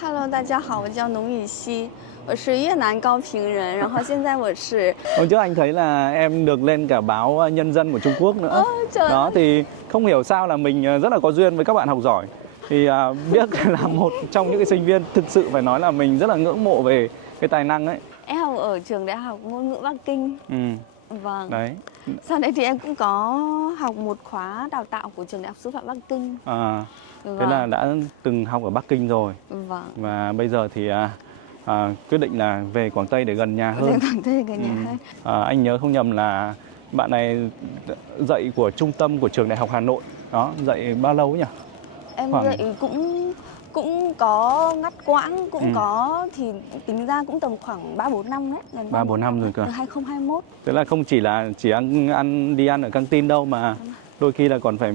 Hello， 大家好，我叫农雨熙，我是越南高平人，然后现在我是 Hôm trước anh thấy là em được lên cả báo Nhân dân của Trung Quốc nữa. trời Đó ơi. thì không hiểu sao là mình rất là có duyên với các bạn học giỏi. Thì biết là một trong những cái sinh viên thực sự phải nói là mình rất là ngưỡng mộ về cái tài năng ấy. Em học ở trường đại học ngôn ngữ Bắc Kinh. Vâng. Đấy. Sau đấy thì em cũng có học một khóa đào tạo của trường đại học sư phạm Bắc Kinh. Thế là đã từng học ở Bắc Kinh rồi. Vâng. Và bây giờ thì quyết định là về Quảng Tây để gần nhà hơn. Về Quảng Tây gần nhà hơn. Anh nhớ không nhầm là bạn này dạy của trung tâm của trường đại học Hà Nội. Đó, dạy bao lâu nhỉ? Em Khoảng... dạy cũng có ngắt quãng, cũng có thì tính ra cũng tầm khoảng 3-4 năm đấy. 3-4 năm rồi cơ. Từ 2021. Tức là không chỉ là đi ăn ở căng tin đâu mà đôi khi là còn phải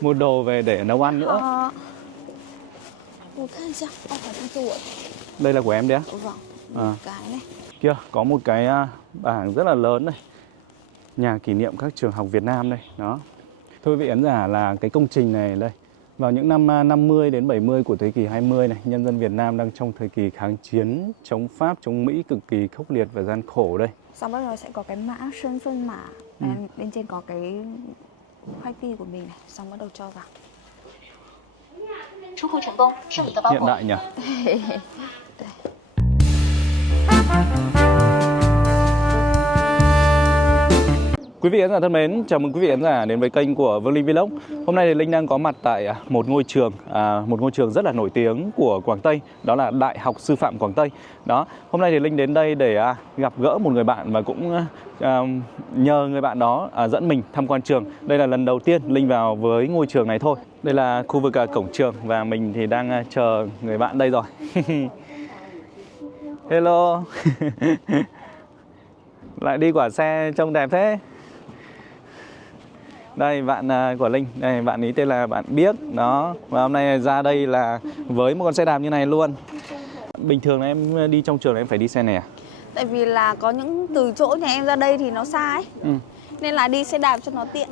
mua đồ về để nấu ăn nữa. Đây là của em đấy á? Vâng. Một cái này. Kia có một cái bảng rất là lớn này. Nhà kỷ niệm các trường học Việt Nam đây. Đó. Thưa quý vị khán giả là cái công trình này đây. Vào những năm 50 đến 70 của thế kỷ 20 này, nhân dân Việt Nam đang trong thời kỳ kháng chiến chống Pháp, chống Mỹ cực kỳ khốc liệt và gian khổ đây. Sau đó nó sẽ có cái mã sơn phân mã, bên trên có cái khoai ti của mình này, xong bắt đầu cho vào. Hiện đại nhỉ? Quý vị khán giả thân mến, chào mừng quý vị khán giả đến với kênh của Vương Linh Vlog. Hôm nay thì Linh đang có mặt tại một ngôi trường rất là nổi tiếng của Quảng Tây, đó là Đại học Sư phạm Quảng Tây. Đó, hôm nay thì Linh đến đây để gặp gỡ một người bạn và cũng nhờ người bạn đó dẫn mình tham quan trường. Đây là lần đầu tiên Linh vào với ngôi trường này thôi. Đây là khu vực cổng trường và mình thì đang chờ người bạn đây rồi. Hello. Lại đi quả xe trông đẹp thế. Đây bạn của Linh, đây bạn ấy tên là bạn Biếc đó. Và hôm nay ra đây là với một con xe đạp như này luôn. Bình thường là em đi trong trường là em phải đi xe này à? Tại vì là có những từ chỗ nhà em ra đây thì nó xa ấy. Nên là đi xe đạp cho nó tiện.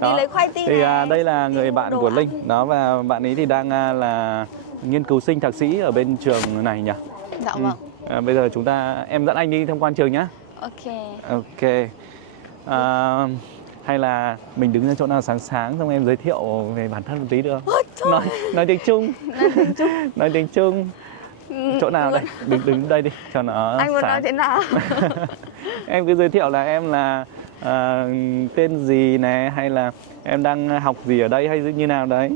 Đi lấy khoai ti thì này. Đây là người bạn của Linh đó, và bạn ấy thì đang là nghiên cứu sinh thạc sĩ ở bên trường này nhỉ? Dạ vâng. Bây giờ em dẫn anh đi tham quan trường nhá. Ok. Hay là mình đứng ra chỗ nào sáng xong em giới thiệu về bản thân một tí được không? Nói tiếng Trung. Nói tiếng Trung. Chỗ nào đây? Đứng đây đi cho nó anh muốn sáng. nói thế nào? Em cứ giới thiệu là em là tên gì này, hay là em đang học gì ở đây hay như nào đấy.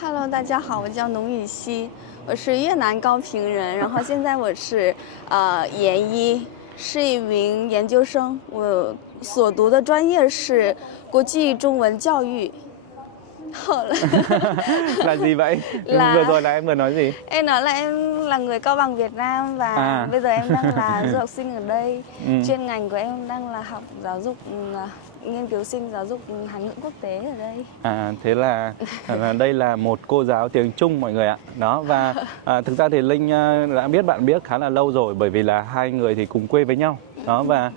Hello， 大家好，我叫农雨熙，我是越南高平人，然后现在我是研一，是一名研究生，我所读的专业是国际中文教育。Là gì vậy? Vừa rồi là em vừa nói gì? Em nói là em là người Cao Bằng Việt Nam và bây giờ em đang là du học sinh ở đây. Chuyên ngành của em đang là học giáo dục, nghiên cứu sinh giáo dục Hán ngữ quốc tế ở đây. Thế là đây là một cô giáo tiếng Trung mọi người ạ. Đó, và thực ra thì Linh đã biết bạn Biếc khá là lâu rồi, bởi vì là hai người thì cùng quê với nhau. Đó, và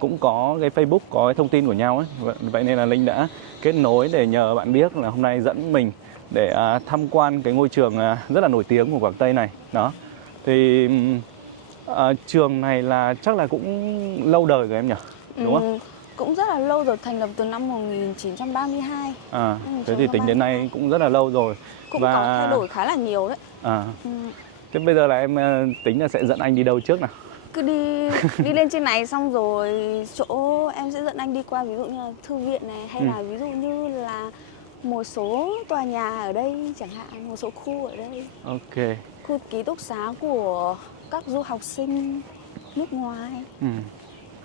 cũng có cái Facebook, có cái thông tin của nhau ấy. Vậy nên là Linh đã kết nối để nhờ bạn Biếc là hôm nay dẫn mình để tham quan cái ngôi trường rất là nổi tiếng của Quảng Tây này. Đó. Thì trường này là chắc là cũng lâu đời rồi em nhỉ? Đúng không? Cũng rất là lâu rồi, thành lập từ năm 1932. Thế thì tính đến nay cũng rất là lâu rồi. Cũng có thay đổi khá là nhiều đấy. Thế bây giờ là em tính là sẽ dẫn anh đi đâu trước nào? Cứ đi lên trên này xong rồi chỗ em sẽ dẫn anh đi qua, ví dụ như là thư viện này, hay là ví dụ như là một số tòa nhà ở đây chẳng hạn, một số khu ở đây. Ok. Khu ký túc xá của các du học sinh nước ngoài.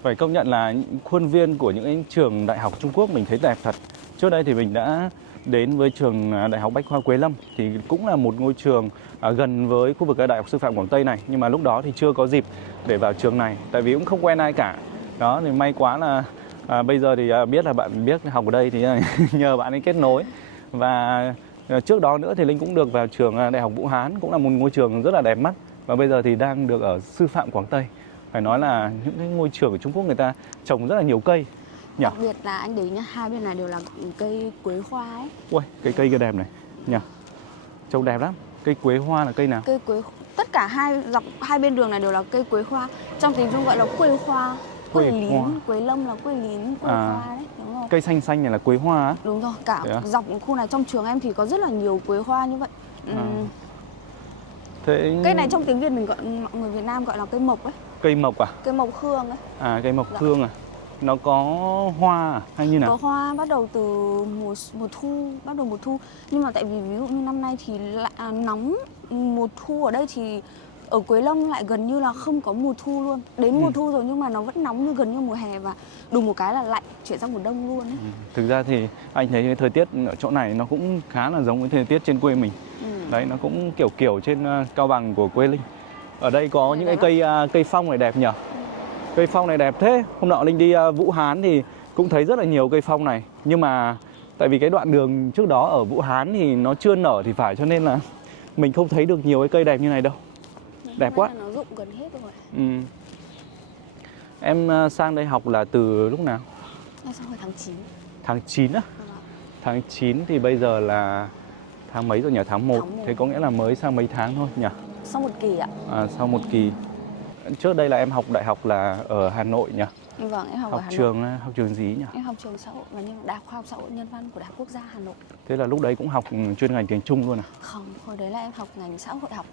Phải công nhận là khuôn viên của những trường đại học Trung Quốc mình thấy đẹp thật. Trước đây thì mình đã đến với trường Đại học Bách khoa Quế Lâm, thì cũng là một ngôi trường gần với khu vực Đại học Sư phạm Quảng Tây này. Nhưng mà lúc đó thì chưa có dịp để vào trường này, tại vì cũng không quen ai cả. Đó, thì may quá là bây giờ thì biết là bạn biết học ở đây thì nhờ bạn ấy kết nối. Và trước đó nữa thì Linh cũng được vào trường Đại học Vũ Hán, cũng là một ngôi trường rất là đẹp mắt. Và bây giờ thì đang được ở Sư phạm Quảng Tây. Phải nói là những cái ngôi trường ở Trung Quốc người ta trồng rất là nhiều cây nhỉ? Đặc biệt là anh đấy nhá, hai bên này đều là cây quế hoa ấy. Ui, cái cây kia đẹp này nhỉ? Trông đẹp lắm. Cây quế hoa là cây nào? Cây quế, tất cả dọc hai bên đường này đều là cây quế hoa. Trong tiếng Trung gọi là quế hoa, quế Quế lín, hoa. quế lâm là quế lín, quế hoa đấy, đúng rồi. Cây xanh xanh này là quế hoa á? Đúng rồi, cả dọc khu này trong trường em thì có rất là nhiều quế hoa như vậy. Thế... Cây này trong tiếng Việt mình gọi, mọi người Việt Nam gọi là cây mộc ấy. Cây mộc à? Cây mộc hương ấy. À, cây mộc hương à? Nó có hoa à? Hay như nào? Có hoa bắt đầu từ mùa thu, bắt đầu mùa thu. Nhưng mà tại vì ví dụ như năm nay thì lại nóng, mùa thu ở đây thì ở Quế Lâm lại gần như là không có mùa thu luôn. Đến mùa thu rồi nhưng mà nó vẫn nóng như gần như mùa hè, và đùng một cái là lạnh, chuyển sang mùa đông luôn ấy. Thực ra thì anh thấy cái thời tiết ở chỗ này nó cũng khá là giống với thời tiết trên quê mình. Đấy, nó cũng kiểu trên Cao Bằng của quê Linh. Ở đây có những cái cây phong này đẹp nhỉ? Cây phong này đẹp thế. Hôm nọ Linh đi Vũ Hán thì cũng thấy rất là nhiều cây phong này. Nhưng mà tại vì cái đoạn đường trước đó ở Vũ Hán thì nó chưa nở thì phải, cho nên là mình không thấy được nhiều cái cây đẹp như này đâu. Đẹp quá. Nó rụng gần hết rồi. Em sang đây học là từ lúc nào? Em sang hồi tháng 9. Tháng 9 á? Tháng 9 thì bây giờ là tháng mấy rồi nhỉ? Tháng 1. Thế có nghĩa là mới sang mấy tháng thôi nhỉ? Sau một kỳ ạ. Sau một kỳ. Trước đây là em học đại học là ở Hà Nội nhỉ? Vâng, em học ở Hà Nội. Học trường gì nhỉ? Em học trường xã hội và Đại học Khoa học Xã hội Nhân văn của Đại học Quốc gia Hà Nội. Thế là lúc đấy cũng học chuyên ngành tiếng Trung luôn à? Không, hồi đấy là em học ngành xã hội học,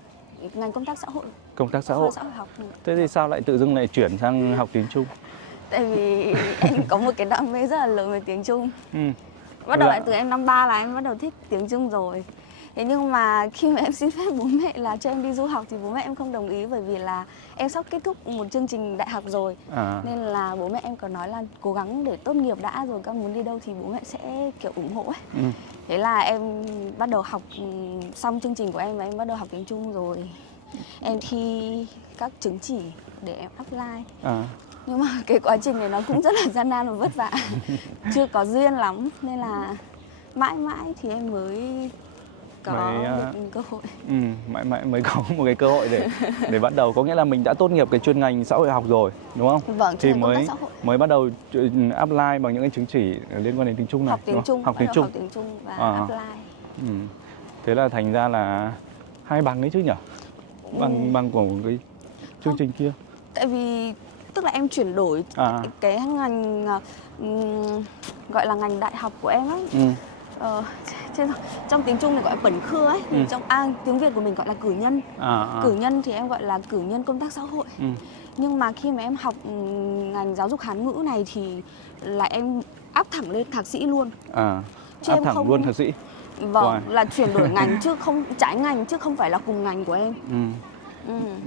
ngành công tác xã hội. Công tác xã hội. Học. Thế thì sao lại tự dưng lại chuyển sang học tiếng Trung? Tại vì em có một cái đam mê rất là lớn về tiếng Trung. Bắt đầu Dạ. lại từ em năm 3 là em bắt đầu thích tiếng Trung rồi. Thế nhưng mà khi mà em xin phép bố mẹ là cho em đi du học thì bố mẹ em không đồng ý, bởi vì là em sắp kết thúc một chương trình đại học rồi. Nên là bố mẹ em có nói là cố gắng để tốt nghiệp đã, rồi con muốn đi đâu thì bố mẹ sẽ kiểu ủng hộ ấy. Thế là em bắt đầu học xong chương trình của em và em bắt đầu học tiếng Trung rồi. Em thi các chứng chỉ để em apply. Nhưng mà cái quá trình này nó cũng rất là gian nan và vất vả. Chưa có duyên lắm, nên là mãi thì em mới có được cơ hội. Mãi mới có một cái cơ hội để bắt đầu. Có nghĩa là mình đã tốt nghiệp cái chuyên ngành xã hội học rồi, đúng không? Vâng, thì mới bắt đầu apply bằng những cái chứng chỉ liên quan đến tiếng Trung này. Học tiếng Trung và apply. Thế là thành ra là 2 bằng đấy chứ nhỉ? Bằng của cái chương trình kia. Tại vì tức là em chuyển đổi cái ngành gọi là ngành đại học của em ấy. Trong tiếng Trung này gọi là bẩn khưa ấy, trong tiếng Việt của mình gọi là cử nhân. Cử nhân thì em gọi là cử nhân công tác xã hội. Nhưng mà khi mà em học ngành giáo dục Hán ngữ này thì là em áp thẳng lên thạc sĩ luôn. Áp thẳng luôn thạc sĩ. Vâng, là chuyển đổi ngành chứ không trái ngành, chứ không phải là cùng ngành của em.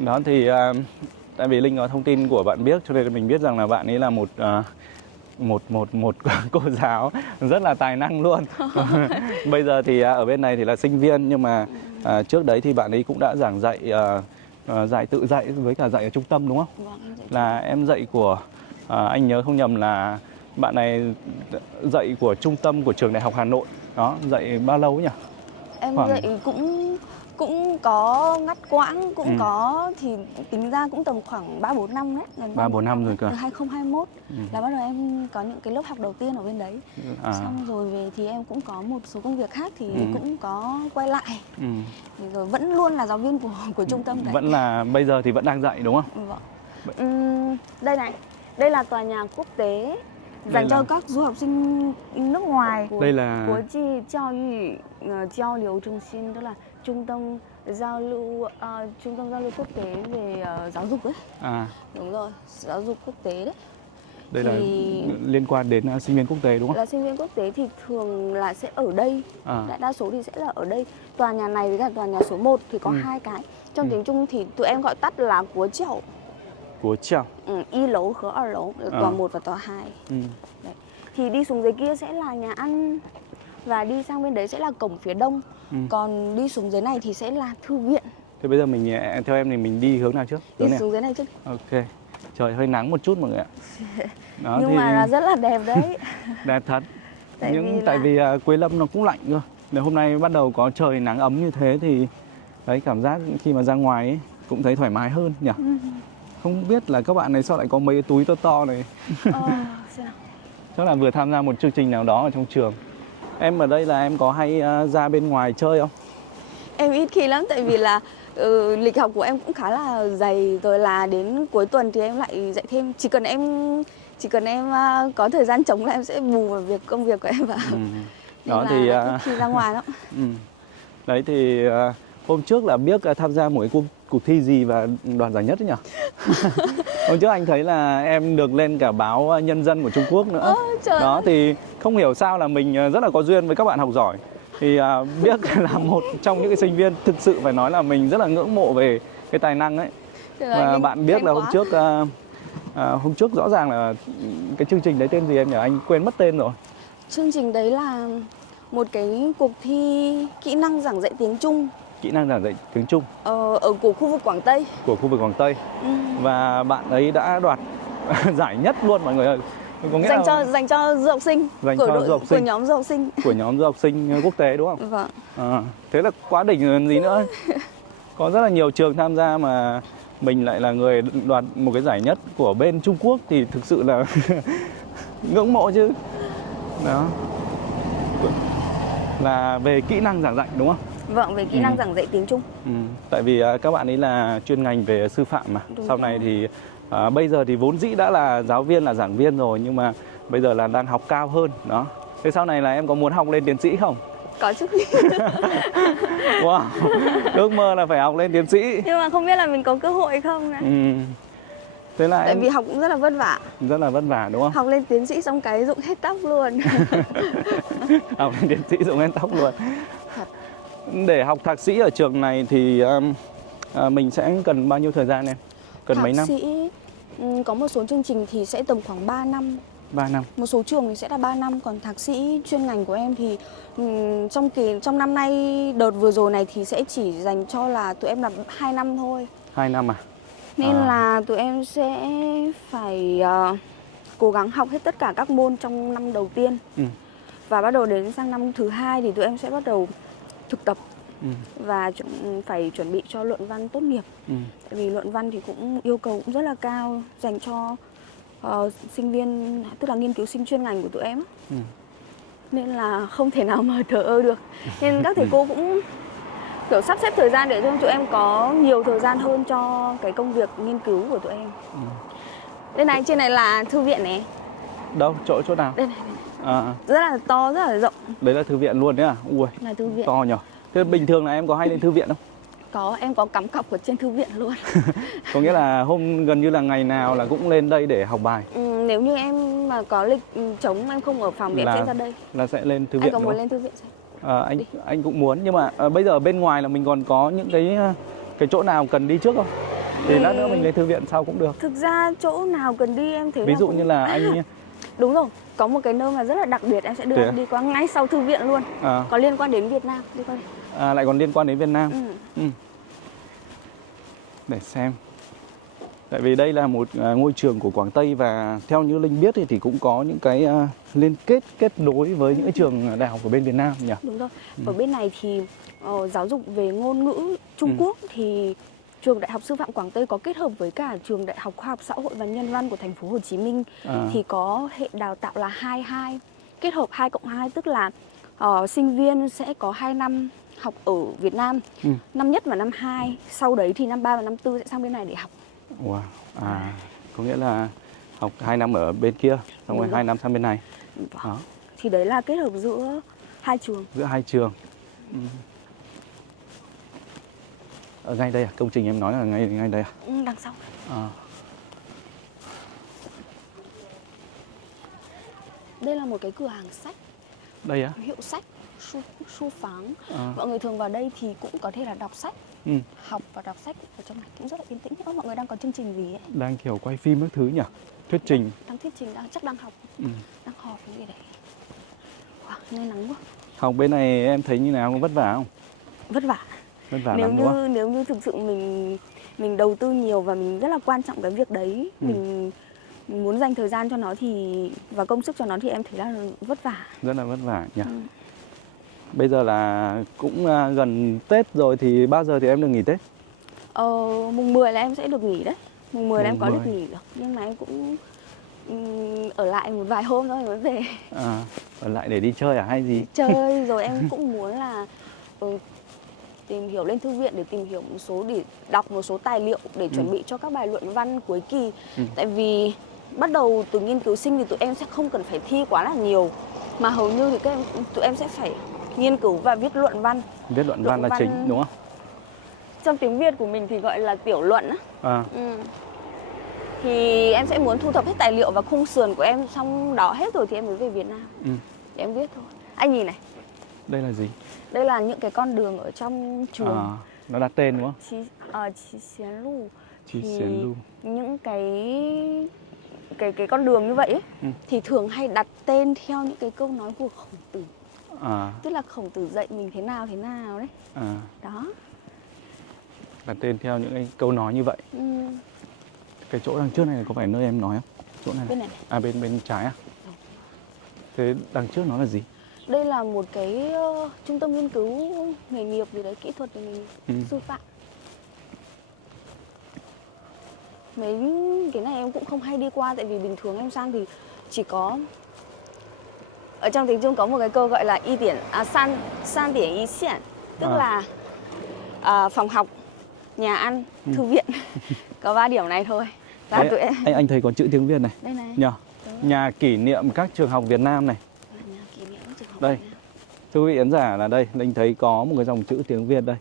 Đó thì tại vì Linh có thông tin của bạn biết, cho nên mình biết rằng là bạn ấy là một cô giáo rất là tài năng luôn. Bây giờ thì ở bên này thì là sinh viên, nhưng mà trước đấy thì bạn ấy cũng đã giảng dạy tự dạy với cả dạy ở trung tâm, đúng không? Vâng, là em dạy của anh nhớ không nhầm là bạn này dạy của trung tâm của trường Đại học Hà Nội. Đó, dạy bao lâu nhỉ? Em dạy cũng có ngắt quãng, cũng có, thì tính ra cũng tầm khoảng 3-4 năm đấy. 3-4 năm rồi cơ. Từ 2021 là bắt đầu em có những cái lớp học đầu tiên ở bên đấy. Xong rồi về thì em cũng có một số công việc khác thì cũng có quay lại. Rồi vẫn luôn là giáo viên của trung tâm đấy. Vẫn là bây giờ thì vẫn đang dạy, đúng không? Vâng. Đây này, đây là tòa nhà quốc tế dành cho các du học sinh nước ngoài. Đây là Quốc tế giáo dục giao lưu trung tâm, tức là trung tâm giao lưu quốc tế về giáo dục ấy. Đúng rồi, giáo dục quốc tế đấy. Đây thì là liên quan đến sinh viên quốc tế, đúng không? Là sinh viên quốc tế thì thường là sẽ ở đây. Đại đa số thì sẽ là ở đây. Tòa nhà này với cả tòa nhà số 1 thì có 2 cái. Trong tiếng Trung thì tụi em gọi tắt là Quốc Chiao. Quốc Chiao. Y lấu和2楼, tòa 1 và tòa 2. Đấy. Thì đi xuống dưới kia sẽ là nhà ăn, và đi sang bên đấy sẽ là cổng phía đông. Còn đi xuống dưới này thì sẽ là thư viện. Thế bây giờ mình theo em thì mình đi hướng nào trước? Đi xuống dưới này trước. Ok. Trời hơi nắng một chút mọi người ạ. Đó, nhưng mà là rất là đẹp đấy. Đẹp thật. Tại vì Quế Lâm nó cũng lạnh cơ. Nếu hôm nay bắt đầu có trời nắng ấm như thế thì đấy, cảm giác khi mà ra ngoài ấy, cũng thấy thoải mái hơn nhỉ. Không biết là các bạn này sao lại có mấy cái túi to to này. Chắc là vừa tham gia một chương trình nào đó ở trong trường. Em ở đây là em có hay ra bên ngoài chơi không? Em ít khi lắm tại vì là lịch học của em cũng khá là dày, rồi là đến cuối tuần thì em lại dạy thêm. Chỉ cần em có thời gian trống là em sẽ bù vào công việc của em vào. Nên Đó là thì ít khi ra ngoài lắm. đấy thì hôm trước là biết tham gia một cái cuộc thi gì và đoạt giải nhất đấy nhỉ? Hôm trước anh thấy là em được lên cả báo Nhân dân của Trung Quốc nữa. Trời Đó ơi. thì không hiểu sao là mình rất là có duyên với các bạn học giỏi. Thì biết là một trong những cái sinh viên thực sự phải nói là mình rất là ngưỡng mộ về cái tài năng ấy. Trời ơi, Và anh bạn biết khen là quá. hôm trước rõ ràng là cái chương trình đấy tên gì em nhỉ? Anh quên mất tên rồi. Chương trình đấy là một cái cuộc thi kỹ năng giảng dạy tiếng Trung Kỹ năng giảng dạy tiếng Trung ở của khu vực Quảng Tây. của khu vực Quảng Tây. Và bạn ấy đã đoạt giải nhất luôn mọi người ơi. Có nghĩa Dành cho du học sinh Dành của cho du học sinh. của nhóm du học sinh. Của nhóm du học sinh quốc tế đúng không? Vâng. Thế là quá đỉnh rồi gì nữa. Có rất là nhiều trường tham gia mà mình lại là người đoạt một cái giải nhất của bên Trung Quốc thì thực sự là ngưỡng mộ chứ. Đó. Là về kỹ năng giảng dạy đúng không? Vâng, về kỹ năng giảng dạy tiếng Trung. Tại vì các bạn ấy là chuyên ngành về sư phạm mà. Đúng Sau rồi. này thì bây giờ thì vốn dĩ đã là giáo viên, là giảng viên rồi, nhưng mà bây giờ là đang học cao hơn. Đó. Thế sau này là em có muốn học lên tiến sĩ không? Có chứ. Wow, ước mơ là phải học lên tiến sĩ. Nhưng mà không biết là mình có cơ hội không này. Thế là Tại vì học cũng rất là vất vả. rất là vất vả đúng không? Học lên tiến sĩ xong cái rụng hết tóc luôn. Học lên tiến sĩ rụng hết tóc luôn. Thật. Để học thạc sĩ ở trường này thì mình sẽ cần bao nhiêu thời gian em? Cần mấy năm? Thạc sĩ có một số chương trình thì sẽ tầm khoảng 3 năm. 3 năm. Một số trường thì sẽ là 3 năm, còn thạc sĩ chuyên ngành của em thì trong năm nay đợt vừa rồi này thì sẽ chỉ dành cho là tụi em là 2 năm thôi. 2 năm à? Nên là tụi em sẽ phải cố gắng học hết tất cả các môn trong năm đầu tiên. Và bắt đầu đến sang năm thứ 2 thì tụi em sẽ bắt đầu thực tập. Và phải chuẩn bị cho luận văn tốt nghiệp. Tại vì luận văn thì cũng yêu cầu cũng rất là cao dành cho sinh viên, tức là nghiên cứu sinh chuyên ngành của tụi em. Nên là không thể nào mà thờ ơ được. Nên các thầy cô cũng kiểu sắp xếp thời gian để cho tụi em có nhiều thời gian hơn cho cái công việc nghiên cứu của tụi em. Đây này, trên này là thư viện này. Đâu? Chỗ nào? Đây này. Rất là to, rất là rộng. Đấy là thư viện luôn đấy à? Ui, là thư viện. to nhỉ. Thế bình thường là em có hay lên thư viện không? Có, em có cắm cọc ở trên thư viện luôn. Có nghĩa là gần như là ngày nào là cũng lên đây để học bài. Nếu như em mà có lịch trống em không ở phòng thì em sẽ ra đây. Là sẽ lên thư viện. Anh có muốn lên thư viện sao? Anh cũng muốn, nhưng mà bây giờ bên ngoài là mình còn có những cái chỗ nào cần đi trước không? Thì lát nữa mình lên thư viện sau cũng được. Thực ra chỗ nào cần đi em thấy ví dụ như là anh đúng rồi, có một cái nơi mà rất là đặc biệt em sẽ đưa em đi qua ngay sau thư viện luôn. Có liên quan đến Việt Nam, lại còn liên quan đến Việt Nam. Để xem. Tại vì đây là một ngôi trường của Quảng Tây và theo như Linh biết thì cũng có những cái liên kết nối với những trường đại học của bên Việt Nam nhỉ? Đúng rồi. Ở bên này thì giáo dục về ngôn ngữ Trung Quốc thì trường Đại học Sư phạm Quảng Tây có kết hợp với cả trường Đại học Khoa học Xã hội và Nhân văn của thành phố Hồ Chí Minh thì có hệ đào tạo là 22, kết hợp 2+2, tức là sinh viên sẽ có 2 năm học ở Việt Nam, năm nhất và năm 2, sau đấy thì năm 3 và năm 4 sẽ sang bên này để học. Wow. Có nghĩa là học 2 năm ở bên kia, xong rồi 2 năm sang bên này. Đó. Thì đấy là kết hợp giữa hai trường. Giữa hai trường. Ở ngay đây à? Công trình em nói là ngay đây à? Đằng sau. Đây là một cái cửa hàng sách. Đây á? Hiệu sách, Su Pháng. Mọi người thường vào đây thì cũng có thể là đọc sách, học và đọc sách ở trong này cũng rất là yên tĩnh. Mọi người đang có chương trình gì ấy? Đang kiểu quay phim các thứ nhỉ? Thuyết trình. Đang thuyết trình, chắc đang học, đang họp cái gì đấy. Wow, nghe nắng quá. Học bên này em thấy như nào, có vất vả không? Vất vả. Vất vả lắm đúng không? Nếu như thực sự mình đầu tư nhiều và mình rất là quan trọng cái việc đấy, mình muốn dành thời gian cho nó thì và công sức cho nó thì em thấy là vất vả. Rất là vất vả nhỉ. Bây giờ là cũng gần Tết rồi thì bao giờ thì em được nghỉ Tết? Mùng 10 là em sẽ được nghỉ đấy. Mùng 10 là em có được nghỉ được. Nhưng mà em cũng ở lại một vài hôm thôi mới về. Ở lại để đi chơi à hay gì? Chơi rồi em cũng muốn là tìm hiểu, lên thư viện để tìm hiểu một số, để đọc một số tài liệu để chuẩn bị cho các bài luận văn cuối kỳ. Tại vì bắt đầu từ nghiên cứu sinh thì tụi em sẽ không cần phải thi quá là nhiều, mà hầu như thì tụi em sẽ phải nghiên cứu và viết luận văn. Viết luận văn là chính đúng không? Trong tiếng Việt của mình thì gọi là tiểu luận á. Thì em sẽ muốn thu thập hết tài liệu và khung sườn của em, xong đó hết rồi thì em mới về Việt Nam để em viết thôi. Anh nhìn này, Đây là gì? đây là những cái con đường ở trong trường. Nó đặt tên đúng không? Chí Xiến Lu. Chí Xiến Lu. Những cái con đường như vậy ấy, thì thường hay đặt tên theo những cái câu nói của Khổng Tử. Tức là Khổng Tử dạy mình thế nào đấy. Đó. Đặt tên theo những cái câu nói như vậy. Cái chỗ đằng trước này có phải nơi em nói không? Chỗ này. Bên này. Bên trái à? Thế đằng trước nó là gì? Đây là một cái trung tâm nghiên cứu nghề nghiệp gì đấy, kỹ thuật nghề nghiệp, sư phạm. Mấy cái này em cũng không hay đi qua, tại vì bình thường em sang thì chỉ có ở trong tiếng Trung có một cái câu gọi là san điển y xiển, tức là phòng học, nhà ăn, thư viện. Có 3 điểm này thôi. Là đấy, tụi em. Anh thấy có chữ tiếng Việt này. Đây này. Nhờ. Nhà kỷ niệm các trường học Việt Nam này. Nhà kỷ niệm các trường học đây. Việt Nam. Thưa quý vị khán giả, là đây, anh thấy có một cái dòng chữ tiếng Việt đây.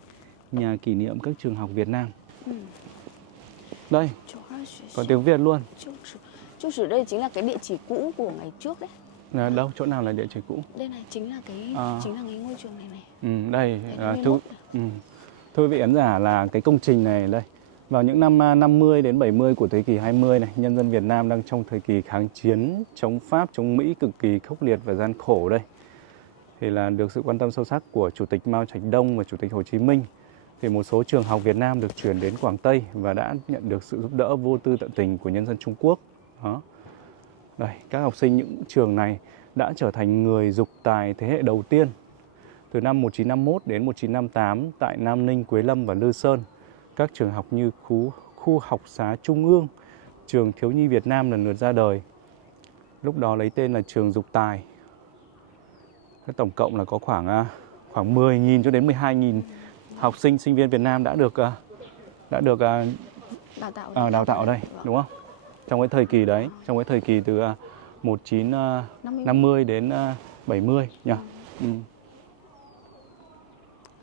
Nhà kỷ niệm các trường học Việt Nam. Đây. Có tiếng Việt luôn. Trụ sở đây chính là cái địa chỉ cũ của ngày trước đấy. Đâu, chỗ nào là địa chỉ cũ? Đây này chính là cái ngôi trường này này. Đây, thưa quý vị khán giả, là cái công trình này đây. Vào những năm 50 đến 70 của thế kỷ 20 này, nhân dân Việt Nam đang trong thời kỳ kháng chiến chống Pháp, chống Mỹ cực kỳ khốc liệt và gian khổ đây. Thì là được sự quan tâm sâu sắc của Chủ tịch Mao Trạch Đông và Chủ tịch Hồ Chí Minh, thì một số trường học Việt Nam được chuyển đến Quảng Tây và đã nhận được sự giúp đỡ vô tư tận tình của nhân dân Trung Quốc. Đó. Đây, các học sinh những trường này đã trở thành người dục tài thế hệ đầu tiên. Từ năm 1951 đến 1958 tại Nam Ninh, Quế Lâm và Lư Sơn, các trường học như khu học xá Trung ương, trường thiếu nhi Việt Nam lần lượt ra đời. Lúc đó lấy tên là trường dục tài. Tổng cộng là có khoảng 10.000 cho đến 12.000 học sinh, sinh viên Việt Nam đã được đào tạo ở đây, đúng không? Trong cái thời kỳ đấy, trong cái thời kỳ từ 1950 đến 70 nhỉ.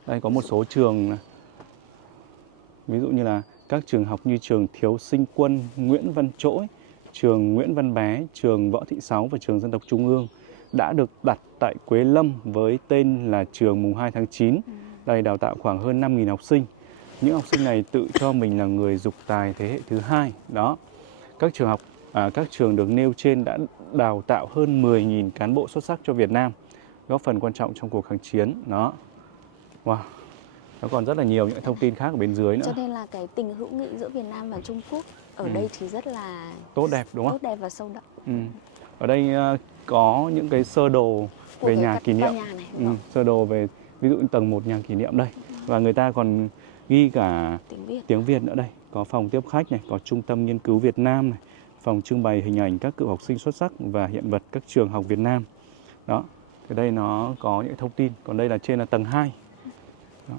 Đây có một số trường, ví dụ như là các trường học như trường Thiếu Sinh Quân Nguyễn Văn Trỗi, trường Nguyễn Văn Bé, trường Võ Thị Sáu và trường Dân tộc Trung ương đã được đặt tại Quế Lâm với tên là trường mùng 2 tháng 9. Đây đào tạo khoảng hơn 5.000 học sinh. Những học sinh này tự cho mình là người dục tài thế hệ thứ hai. Đó. Các trường được nêu trên đã đào tạo hơn 10.000 cán bộ xuất sắc cho Việt Nam, góp phần quan trọng trong cuộc kháng chiến. Đó. Wow. Nó còn rất là nhiều những thông tin khác ở bên dưới nữa. Cho nên là cái tình hữu nghị giữa Việt Nam và Trung Quốc ở đây thì rất là tốt đẹp, đúng không? Tốt đẹp và sâu đậm. Ở đây có những cái sơ đồ về nhà kỷ niệm. Sơ đồ về ví dụ tầng 1 nhà kỷ niệm đây. Và người ta còn ghi cả tiếng Việt nữa đây. Có phòng tiếp khách này, có trung tâm nghiên cứu Việt Nam này, phòng trưng bày hình ảnh các cựu học sinh xuất sắc và hiện vật các trường học Việt Nam. Đó. Ở đây nó có những thông tin. Còn đây là trên là tầng 2. Đó.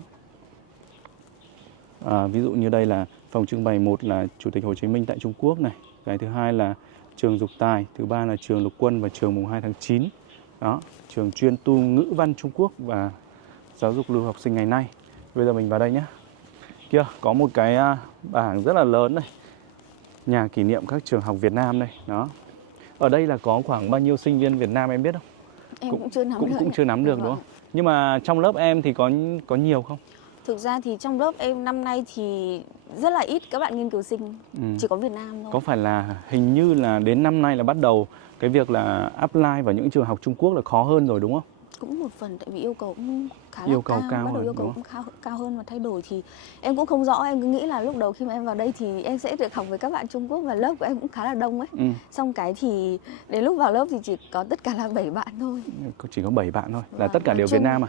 Ví dụ như đây là phòng trưng bày 1 là Chủ tịch Hồ Chí Minh tại Trung Quốc này. Cái thứ hai là trường dục tài, thứ ba là trường lục quân và trường mùng 2 tháng 9. Đó, trường chuyên tu ngữ văn Trung Quốc và giáo dục lưu học sinh ngày nay. Bây giờ mình vào đây nhé. Kia có một cái bảng rất là lớn này. Nhà kỷ niệm các trường học Việt Nam đây. Đó. Ở đây là có khoảng bao nhiêu sinh viên Việt Nam em biết không? Em cũng chưa nắm được. Cũng chưa nắm được đúng không? Nhưng mà trong lớp em thì có nhiều không? Thực ra thì trong lớp em năm nay thì rất là ít các bạn nghiên cứu sinh, chỉ có Việt Nam thôi. Có phải là hình như là đến năm nay là bắt đầu cái việc là apply vào những trường học Trung Quốc là khó hơn rồi đúng không? Cũng một phần tại vì yêu cầu cũng khá là cao, bắt đầu yêu cầu cũng cao hơn và thay đổi thì em cũng không rõ, em cứ nghĩ là lúc đầu khi mà em vào đây thì em sẽ được học với các bạn Trung Quốc và lớp của em cũng khá là đông ấy. Xong cái thì đến lúc vào lớp thì chỉ có tất cả là 7 bạn thôi. Chỉ có 7 bạn thôi, là tất cả đều Việt Nam à?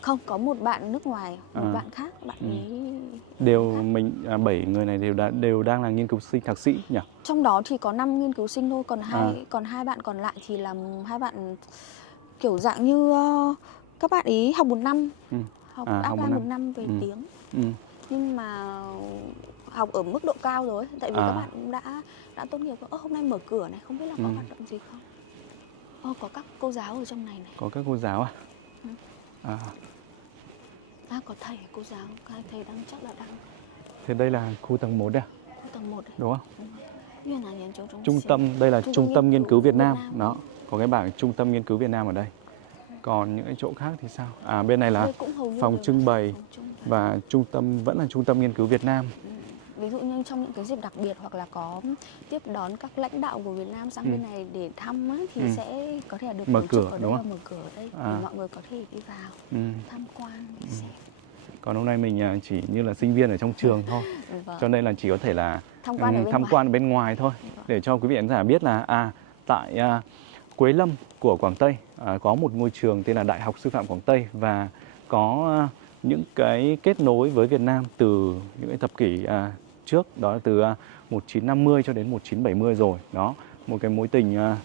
Không, có một bạn nước ngoài, một bạn khác, bạn ấy đều mình 7 người này đều đang là nghiên cứu sinh thạc sĩ nhỉ? Trong đó thì có 5 nghiên cứu sinh thôi, còn hai bạn còn lại thì là hai bạn kiểu dạng như các bạn ấy học 1 năm học học apply một một năm. năm về tiếng. Ừ. Nhưng mà học ở mức độ cao rồi, tại vì các bạn cũng đã tốt nghiệp. Hôm nay mở cửa này, không biết là có hoạt động gì không? Có các cô giáo ở trong này này. Có các cô giáo à? Có thầy, cô giáo, các thầy chắc là đang. Thế đây là khu tầng 1 à? Khu tầng 1 Đúng không? Trung tâm, đây là Trung tâm Nghiên cứu Việt Nam. Đó, có cái bảng Trung tâm Nghiên cứu Việt Nam ở đây. Còn những cái chỗ khác thì sao? Bên này là phòng trưng bày và vẫn là Trung tâm Nghiên cứu Việt Nam. Ví dụ như trong những cái dịp đặc biệt hoặc là có tiếp đón các lãnh đạo của Việt Nam sang bên này để thăm á, thì sẽ có thể là được mở tổ cửa, chức ở đây, mở cửa ở đây để mọi người có thể đi vào tham quan, đi xem. Còn hôm nay mình chỉ như là sinh viên ở trong trường thôi, cho nên là chỉ có thể là tham quan ở bên ngoài thôi, để cho quý vị khán giả biết là tại Quế Lâm của Quảng Tây có một ngôi trường tên là Đại học Sư phạm Quảng Tây và có những cái kết nối với Việt Nam từ những cái thập kỷ trước, đó là từ 1950 cho đến 1970 rồi. Đó, một cái mối tình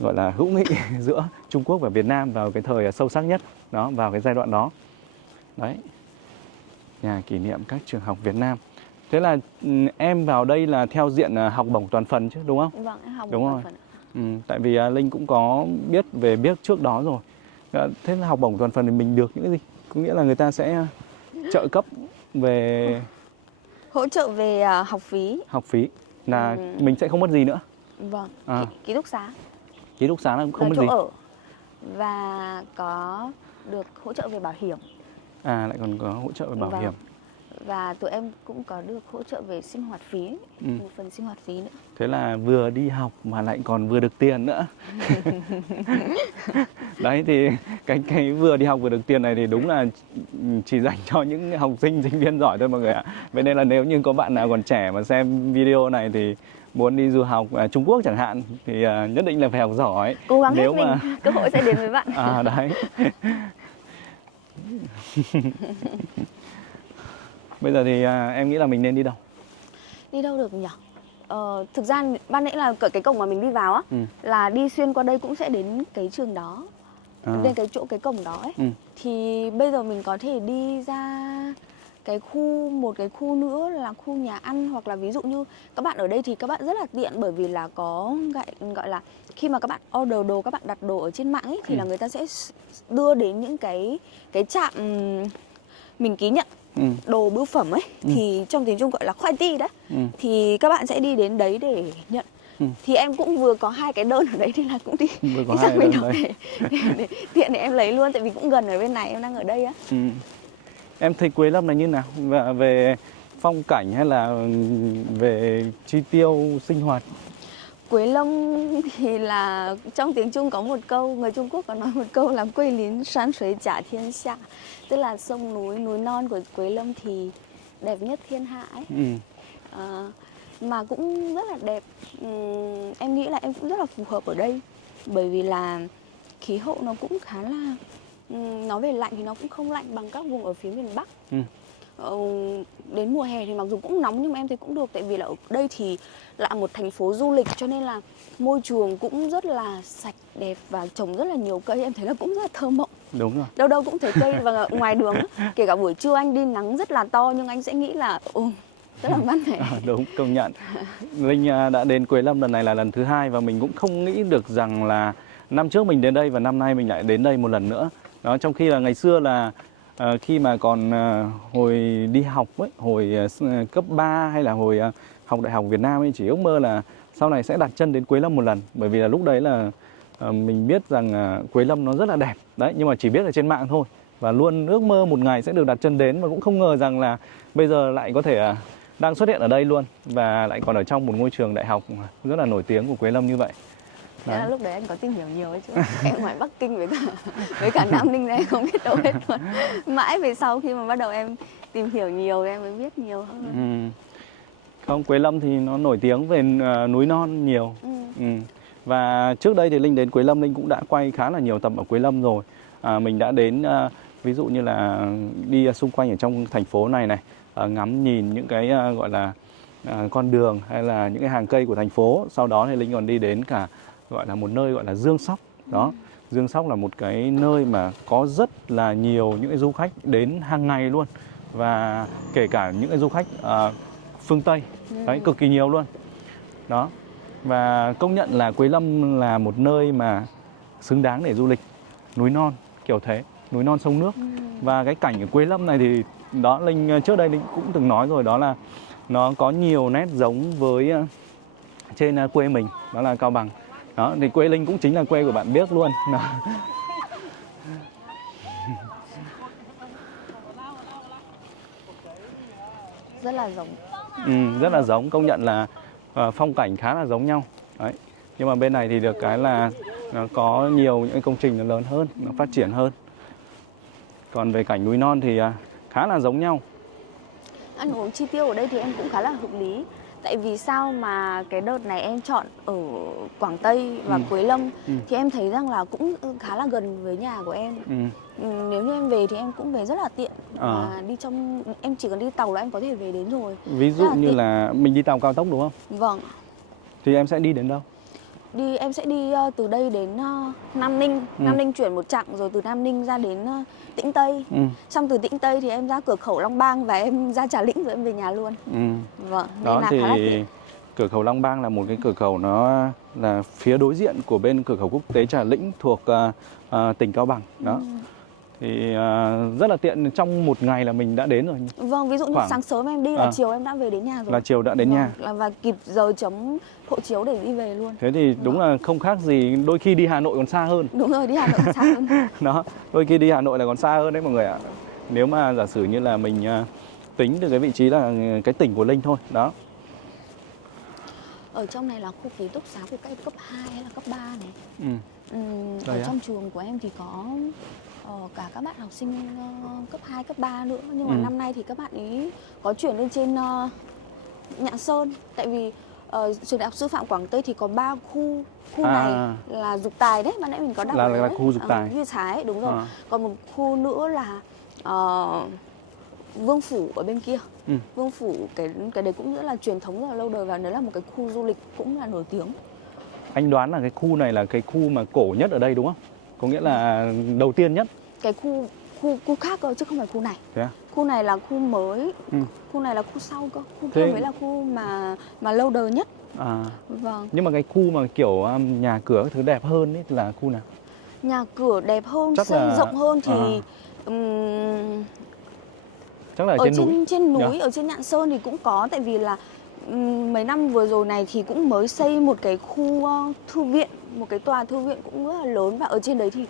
gọi là hữu nghị giữa Trung Quốc và Việt Nam vào cái thời sâu sắc nhất, đó, vào cái giai đoạn đó. Đấy, nhà kỷ niệm các trường học Việt Nam. Thế là em vào đây là theo diện học bổng toàn phần chứ, đúng không? Vâng, em học đúng bổng rồi. toàn phần. Tại vì Linh cũng có biết trước đó rồi. Thế là học bổng toàn phần thì mình được những cái gì? Có nghĩa là người ta sẽ trợ cấp về hỗ trợ về học phí. Học phí là mình sẽ không mất gì nữa. Vâng, ký túc xá. Ký túc xá là không mất chỗ gì. ở. Và có được hỗ trợ về bảo hiểm. Lại còn có hỗ trợ về bảo hiểm. Và tụi em cũng có được hỗ trợ về sinh hoạt phí, một phần sinh hoạt phí nữa. Thế là vừa đi học mà lại còn vừa được tiền nữa. Đấy thì cái vừa đi học vừa được tiền này thì đúng là chỉ dành cho những học sinh, sinh viên giỏi thôi mọi người ạ. Vậy nên là nếu như có bạn nào còn trẻ mà xem video này thì muốn đi du học Trung Quốc chẳng hạn thì nhất định là phải học giỏi. Cố gắng hết mình, cơ hội sẽ đến với bạn. Đấy. Bây giờ thì em nghĩ là mình nên đi đâu? Đi đâu được nhỉ? Thực ra ban nãy là cái cổng mà mình đi vào á, là đi xuyên qua đây cũng sẽ đến cái trường đó, đến cái cổng đó ấy. Thì bây giờ mình có thể đi ra một cái khu nữa là khu nhà ăn, hoặc là ví dụ như các bạn ở đây thì các bạn rất là tiện, bởi vì là có gọi là khi mà các bạn order đồ, các bạn đặt đồ ở trên mạng ấy, thì là người ta sẽ đưa đến những cái trạm mình ký nhận đồ bưu phẩm ấy, thì trong tiếng Trung gọi là khoai ti đấy. Thì các bạn sẽ đi đến đấy để nhận. Thì em cũng vừa có 2 cái đơn ở đấy thì là cũng đi sang bên đó để tiện để em lấy luôn, tại vì cũng gần ở bên này, em đang ở đây á. Em thấy Quế Lâm là như nào? Về phong cảnh hay là về chi tiêu sinh hoạt? Quế Lâm thì là trong tiếng Trung có một câu, người Trung Quốc có nói một câu là Quê Lín山水甲天下, tức là sông núi, núi non của Quế Lâm thì đẹp nhất thiên hạ ấy. Mà cũng rất là đẹp. Em nghĩ là em cũng rất là phù hợp ở đây, bởi vì là khí hậu nó cũng khá là, nói về lạnh thì nó cũng không lạnh bằng các vùng ở phía miền Bắc. Đến mùa hè thì mặc dù cũng nóng nhưng mà em thấy cũng được, tại vì là ở đây thì là một thành phố du lịch, cho nên là môi trường cũng rất là sạch đẹp và trồng rất là nhiều cây, em thấy là cũng rất là thơ mộng. Đúng rồi. Đâu đâu cũng thấy cây, và ngoài đường kể cả buổi trưa anh đi nắng rất là to nhưng anh sẽ nghĩ là rất là mát mẻ. Đúng, công nhận. Linh đã đến Quế Lâm lần này là lần thứ 2 và mình cũng không nghĩ được rằng là năm trước mình đến đây và năm nay mình lại đến đây một lần nữa. Đó, trong khi là ngày xưa là khi mà còn hồi đi học ấy, hồi cấp 3 hay là hồi học đại học Việt Nam ấy, chỉ ước mơ là sau này sẽ đặt chân đến Quế Lâm một lần, bởi vì là lúc đấy là mình biết rằng Quế Lâm nó rất là đẹp đấy, nhưng mà chỉ biết ở trên mạng thôi, và luôn ước mơ một ngày sẽ được đặt chân đến, và cũng không ngờ rằng là bây giờ lại có thể đang xuất hiện ở đây luôn, và lại còn ở trong một ngôi trường đại học rất là nổi tiếng của Quế Lâm như vậy. Thế là lúc đấy anh có tìm hiểu nhiều ấy chứ. Em ngoài Bắc Kinh với cả Nam Ninh này không biết đâu hết luôn. Mãi về sau khi mà bắt đầu em tìm hiểu nhiều em mới biết nhiều hơn. Không, Quế Lâm thì nó nổi tiếng về núi non nhiều. Và trước đây thì Linh đến Quế Lâm, Linh cũng đã quay khá là nhiều tập ở Quế Lâm rồi. Mình đã đến ví dụ như là đi xung quanh ở trong thành phố này này, ngắm nhìn những cái gọi là con đường hay là những cái hàng cây của thành phố. Sau đó thì Linh còn đi đến cả gọi là một nơi gọi là Dương Sóc đó. Dương Sóc là một cái nơi mà có rất là nhiều những cái du khách đến hàng ngày luôn, và kể cả những cái du khách phương Tây, đấy, cực kỳ nhiều luôn đó. Và công nhận là Quế Lâm là một nơi mà xứng đáng để du lịch, núi non kiểu thế, núi non sông nước. Và cái cảnh ở Quế Lâm này thì đó, Linh trước đây Linh cũng từng nói rồi, đó là nó có nhiều nét giống với trên quê mình, đó là Cao Bằng. Đó, thì quê Linh cũng chính là quê của bạn Biếc luôn. Đó. Rất là giống. Rất là giống, công nhận là phong cảnh khá là giống nhau. Đấy. Nhưng mà bên này thì được cái là nó có nhiều những công trình nó lớn hơn, nó phát triển hơn. Còn về cảnh núi non thì khá là giống nhau. Ăn uống chi tiêu ở đây thì em cũng khá là hợp lý. Tại vì sao mà cái đợt này em chọn ở Quảng Tây và Quế Lâm thì em thấy rằng là cũng khá là gần với nhà của em. Nếu như em về thì em cũng về rất là tiện. Và đi trong, em chỉ cần đi tàu là em có thể về đến rồi. Ví dụ như là mình đi tàu cao tốc đúng không? Vâng. Thì em sẽ đi đến đâu? Em sẽ đi từ đây đến Nam Ninh. Nam Ninh chuyển một chặng, rồi từ Nam Ninh ra đến Tĩnh Tây. Xong từ Tĩnh Tây thì em ra cửa khẩu Long Bang và em ra Trà Lĩnh rồi em về nhà luôn. Vâng, nên đó là thì khá là tiện. cửa khẩu Long Bang là một cái cửa khẩu, nó là phía đối diện của bên cửa khẩu quốc tế Trà Lĩnh thuộc tỉnh Cao Bằng. Đó. Thì rất là tiện, trong một ngày là mình đã đến rồi. Vâng, ví dụ như sáng sớm em đi là chiều em đã về đến nhà rồi. Là chiều đã đến nhà. Và kịp giờ chấm hộ chiếu để đi về luôn. Thế thì đúng là không khác gì, đôi khi đi Hà Nội còn xa hơn. Đúng rồi, đi Hà Nội còn xa hơn. Đó, đôi khi đi Hà Nội là còn xa hơn đấy mọi người ạ. Nếu mà giả sử như là mình tính từ cái vị trí là cái tỉnh của Linh thôi. Đó. Ở trong này là khu ký túc xá của các em cấp 2 hay là cấp 3 này. Ở trong trường của em thì có cả các bạn học sinh cấp 2, cấp 3 nữa. Nhưng mà năm nay thì các bạn ấy có chuyển lên trên Nhạn Sơn. Tại vì trường Đại học Sư phạm Quảng Tây thì có 3 khu. Khu này là Dục Tài đấy, ban nãy mình có đọc là khu Dục Tài. Như Trái, đúng rồi. Còn một khu nữa là Vương Phủ ở bên kia. Vương Phủ, cái đấy cũng rất là truyền thống, rất là lâu đời, và đấy là một cái khu du lịch cũng là nổi tiếng. Anh đoán là cái khu này là cái khu mà cổ nhất ở đây đúng không? Có nghĩa là đầu tiên nhất. Cái khu khác cơ chứ không phải khu này. Thế à? Khu này là khu mới. Khu này là khu sau cơ. Khu kia mới là khu mà lâu đời nhất. Vâng. Nhưng mà cái khu mà kiểu nhà cửa các thứ đẹp hơn ấy là khu nào? Nhà cửa đẹp hơn, chắc xây là rộng hơn thì chắc là ở trên núi, ở trên Nhạn Sơn thì cũng có. Tại vì là mấy năm vừa rồi này thì cũng mới xây một cái khu thư viện, một cái tòa thư viện cũng rất là lớn, và ở trên đấy thì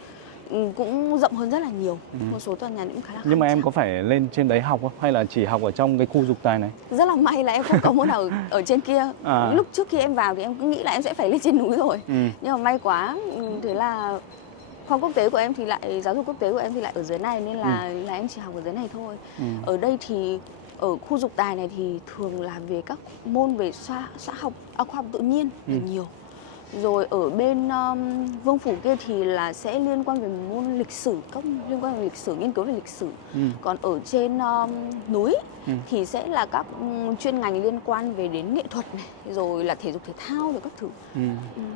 cũng rộng hơn rất là nhiều. Một số tòa nhà cũng khá là Nhưng mà em có phải lên trên đấy học không? Hay là chỉ học ở trong cái khu Dục Tài này? Rất là may là em không có môn nào ở trên kia. Lúc trước khi em vào thì em cứ nghĩ là em sẽ phải lên trên núi rồi. Nhưng mà may quá, thế là khoa quốc tế của em thì lại, giáo dục quốc tế của em thì lại ở dưới này, nên là em chỉ học ở dưới này thôi. Ở đây thì ở khu Dục Tài này thì thường là về các môn về khoa học tự nhiên là nhiều. Rồi ở bên Vương Phủ kia thì là sẽ liên quan về môn lịch sử, các liên quan về lịch sử, nghiên cứu về lịch sử. Còn ở trên núi thì sẽ là các chuyên ngành liên quan về đến nghệ thuật này, rồi là thể dục thể thao rồi các thứ.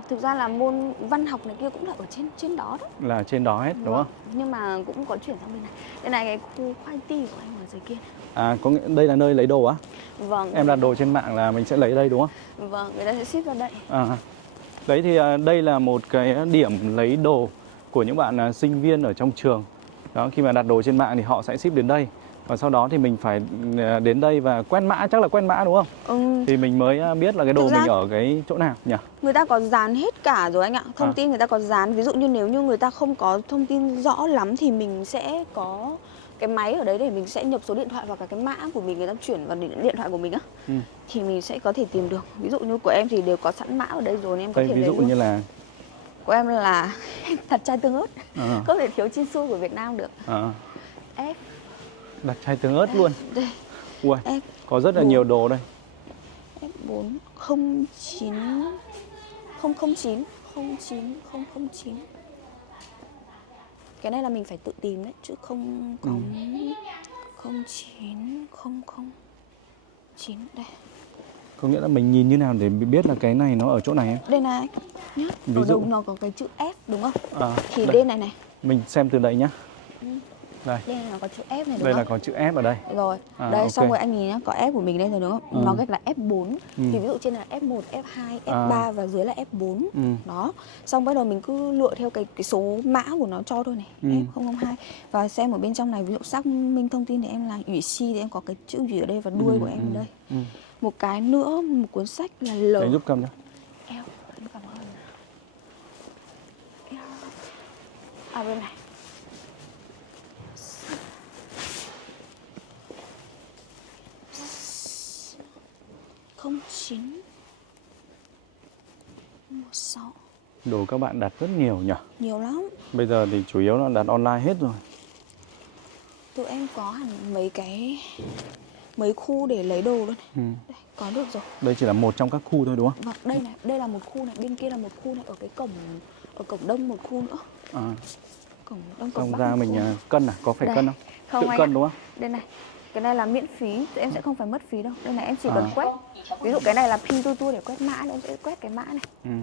Thực ra là môn văn học này kia cũng là ở trên đó đó. Là trên đó hết đúng không? Nhưng mà cũng có chuyển sang bên này. Đây này, cái khu khoai ti của em ở dưới kia. Có nghĩa đây là nơi lấy đồ á? Vâng. Em đặt đồ trên mạng là mình sẽ lấy đây đúng không? Vâng, người ta sẽ ship vào đây. Đấy thì đây là một cái điểm lấy đồ của những bạn sinh viên ở trong trường. Đó, khi mà đặt đồ trên mạng thì họ sẽ ship đến đây. Và sau đó thì mình phải đến đây và quét mã, chắc là quét mã đúng không? Thì mình mới biết là cái đồ mình ở cái chỗ nào nhỉ? Người ta có dán hết cả rồi anh ạ. Thông tin người ta có dán. Ví dụ như nếu như người ta không có thông tin rõ lắm thì mình sẽ có cái máy ở đấy để mình sẽ nhập số điện thoại và cả cái mã của mình, người ta chuyển vào điện thoại của mình á. Thì mình sẽ có thể tìm được. Ví dụ như của em thì đều có sẵn mã ở đây rồi nên em có thể lấy. Ví dụ như là của em là đặt chai tương ớt. Không thể thiếu chin xui của Việt Nam được. F. Đặt chai tương ớt luôn. Đây. Ui, có rất là nhiều đồ đây. F4 09 009 09009. Cái này là mình phải tự tìm đấy, chứ không có 09 009 đây. Có nghĩa là mình nhìn như nào để biết là cái này nó ở chỗ này em? Đây này nhá, Ví ở dụ? đầu nó có cái chữ F đúng không? Thì đây. đây này. Mình xem từ đây nhá. Đây. Đây là nó có chữ F này đúng Đây không? là có chữ F ở đây. Rồi, đây ok. xong rồi anh nhìn nhá, có F của mình đây rồi đúng không? Nó gạch là F4. Thì ví dụ trên là F1, F2, F3 và dưới là F4. Đó. Xong bắt đầu mình cứ lựa theo cái số mã của nó cho thôi này, F002. Và xem ở bên trong này, ví dụ xác minh thông tin thì em là ủy si thì em có cái chữ ủy ở đây và đuôi của em ở đây. Một cái nữa, một cuốn sách là L. Để giúp cầm cho. Em cảm ơn. À bên này. Không 9 16. Đồ các bạn đặt rất nhiều nhỉ? Nhiều lắm. Bây giờ thì chủ yếu là đặt online hết rồi. Tụi em có hẳn mấy khu để lấy đồ luôn. Đây, có được rồi. Đây chỉ là một trong các khu thôi đúng không? Vâng, đây này, đây là một khu này, bên kia là một khu này, ở cổng đông một khu nữa. Cổng đông cổng Xong bắc ra một mình khu. cân à? Có phải Đây. cân không? Không Tự anh cân ạ. đúng không? Đây này, cái này là miễn phí, tụi em sẽ không phải mất phí đâu. Đây này em chỉ cần quét. Ví dụ cái này là pin tu để quét mã, em sẽ quét cái mã này.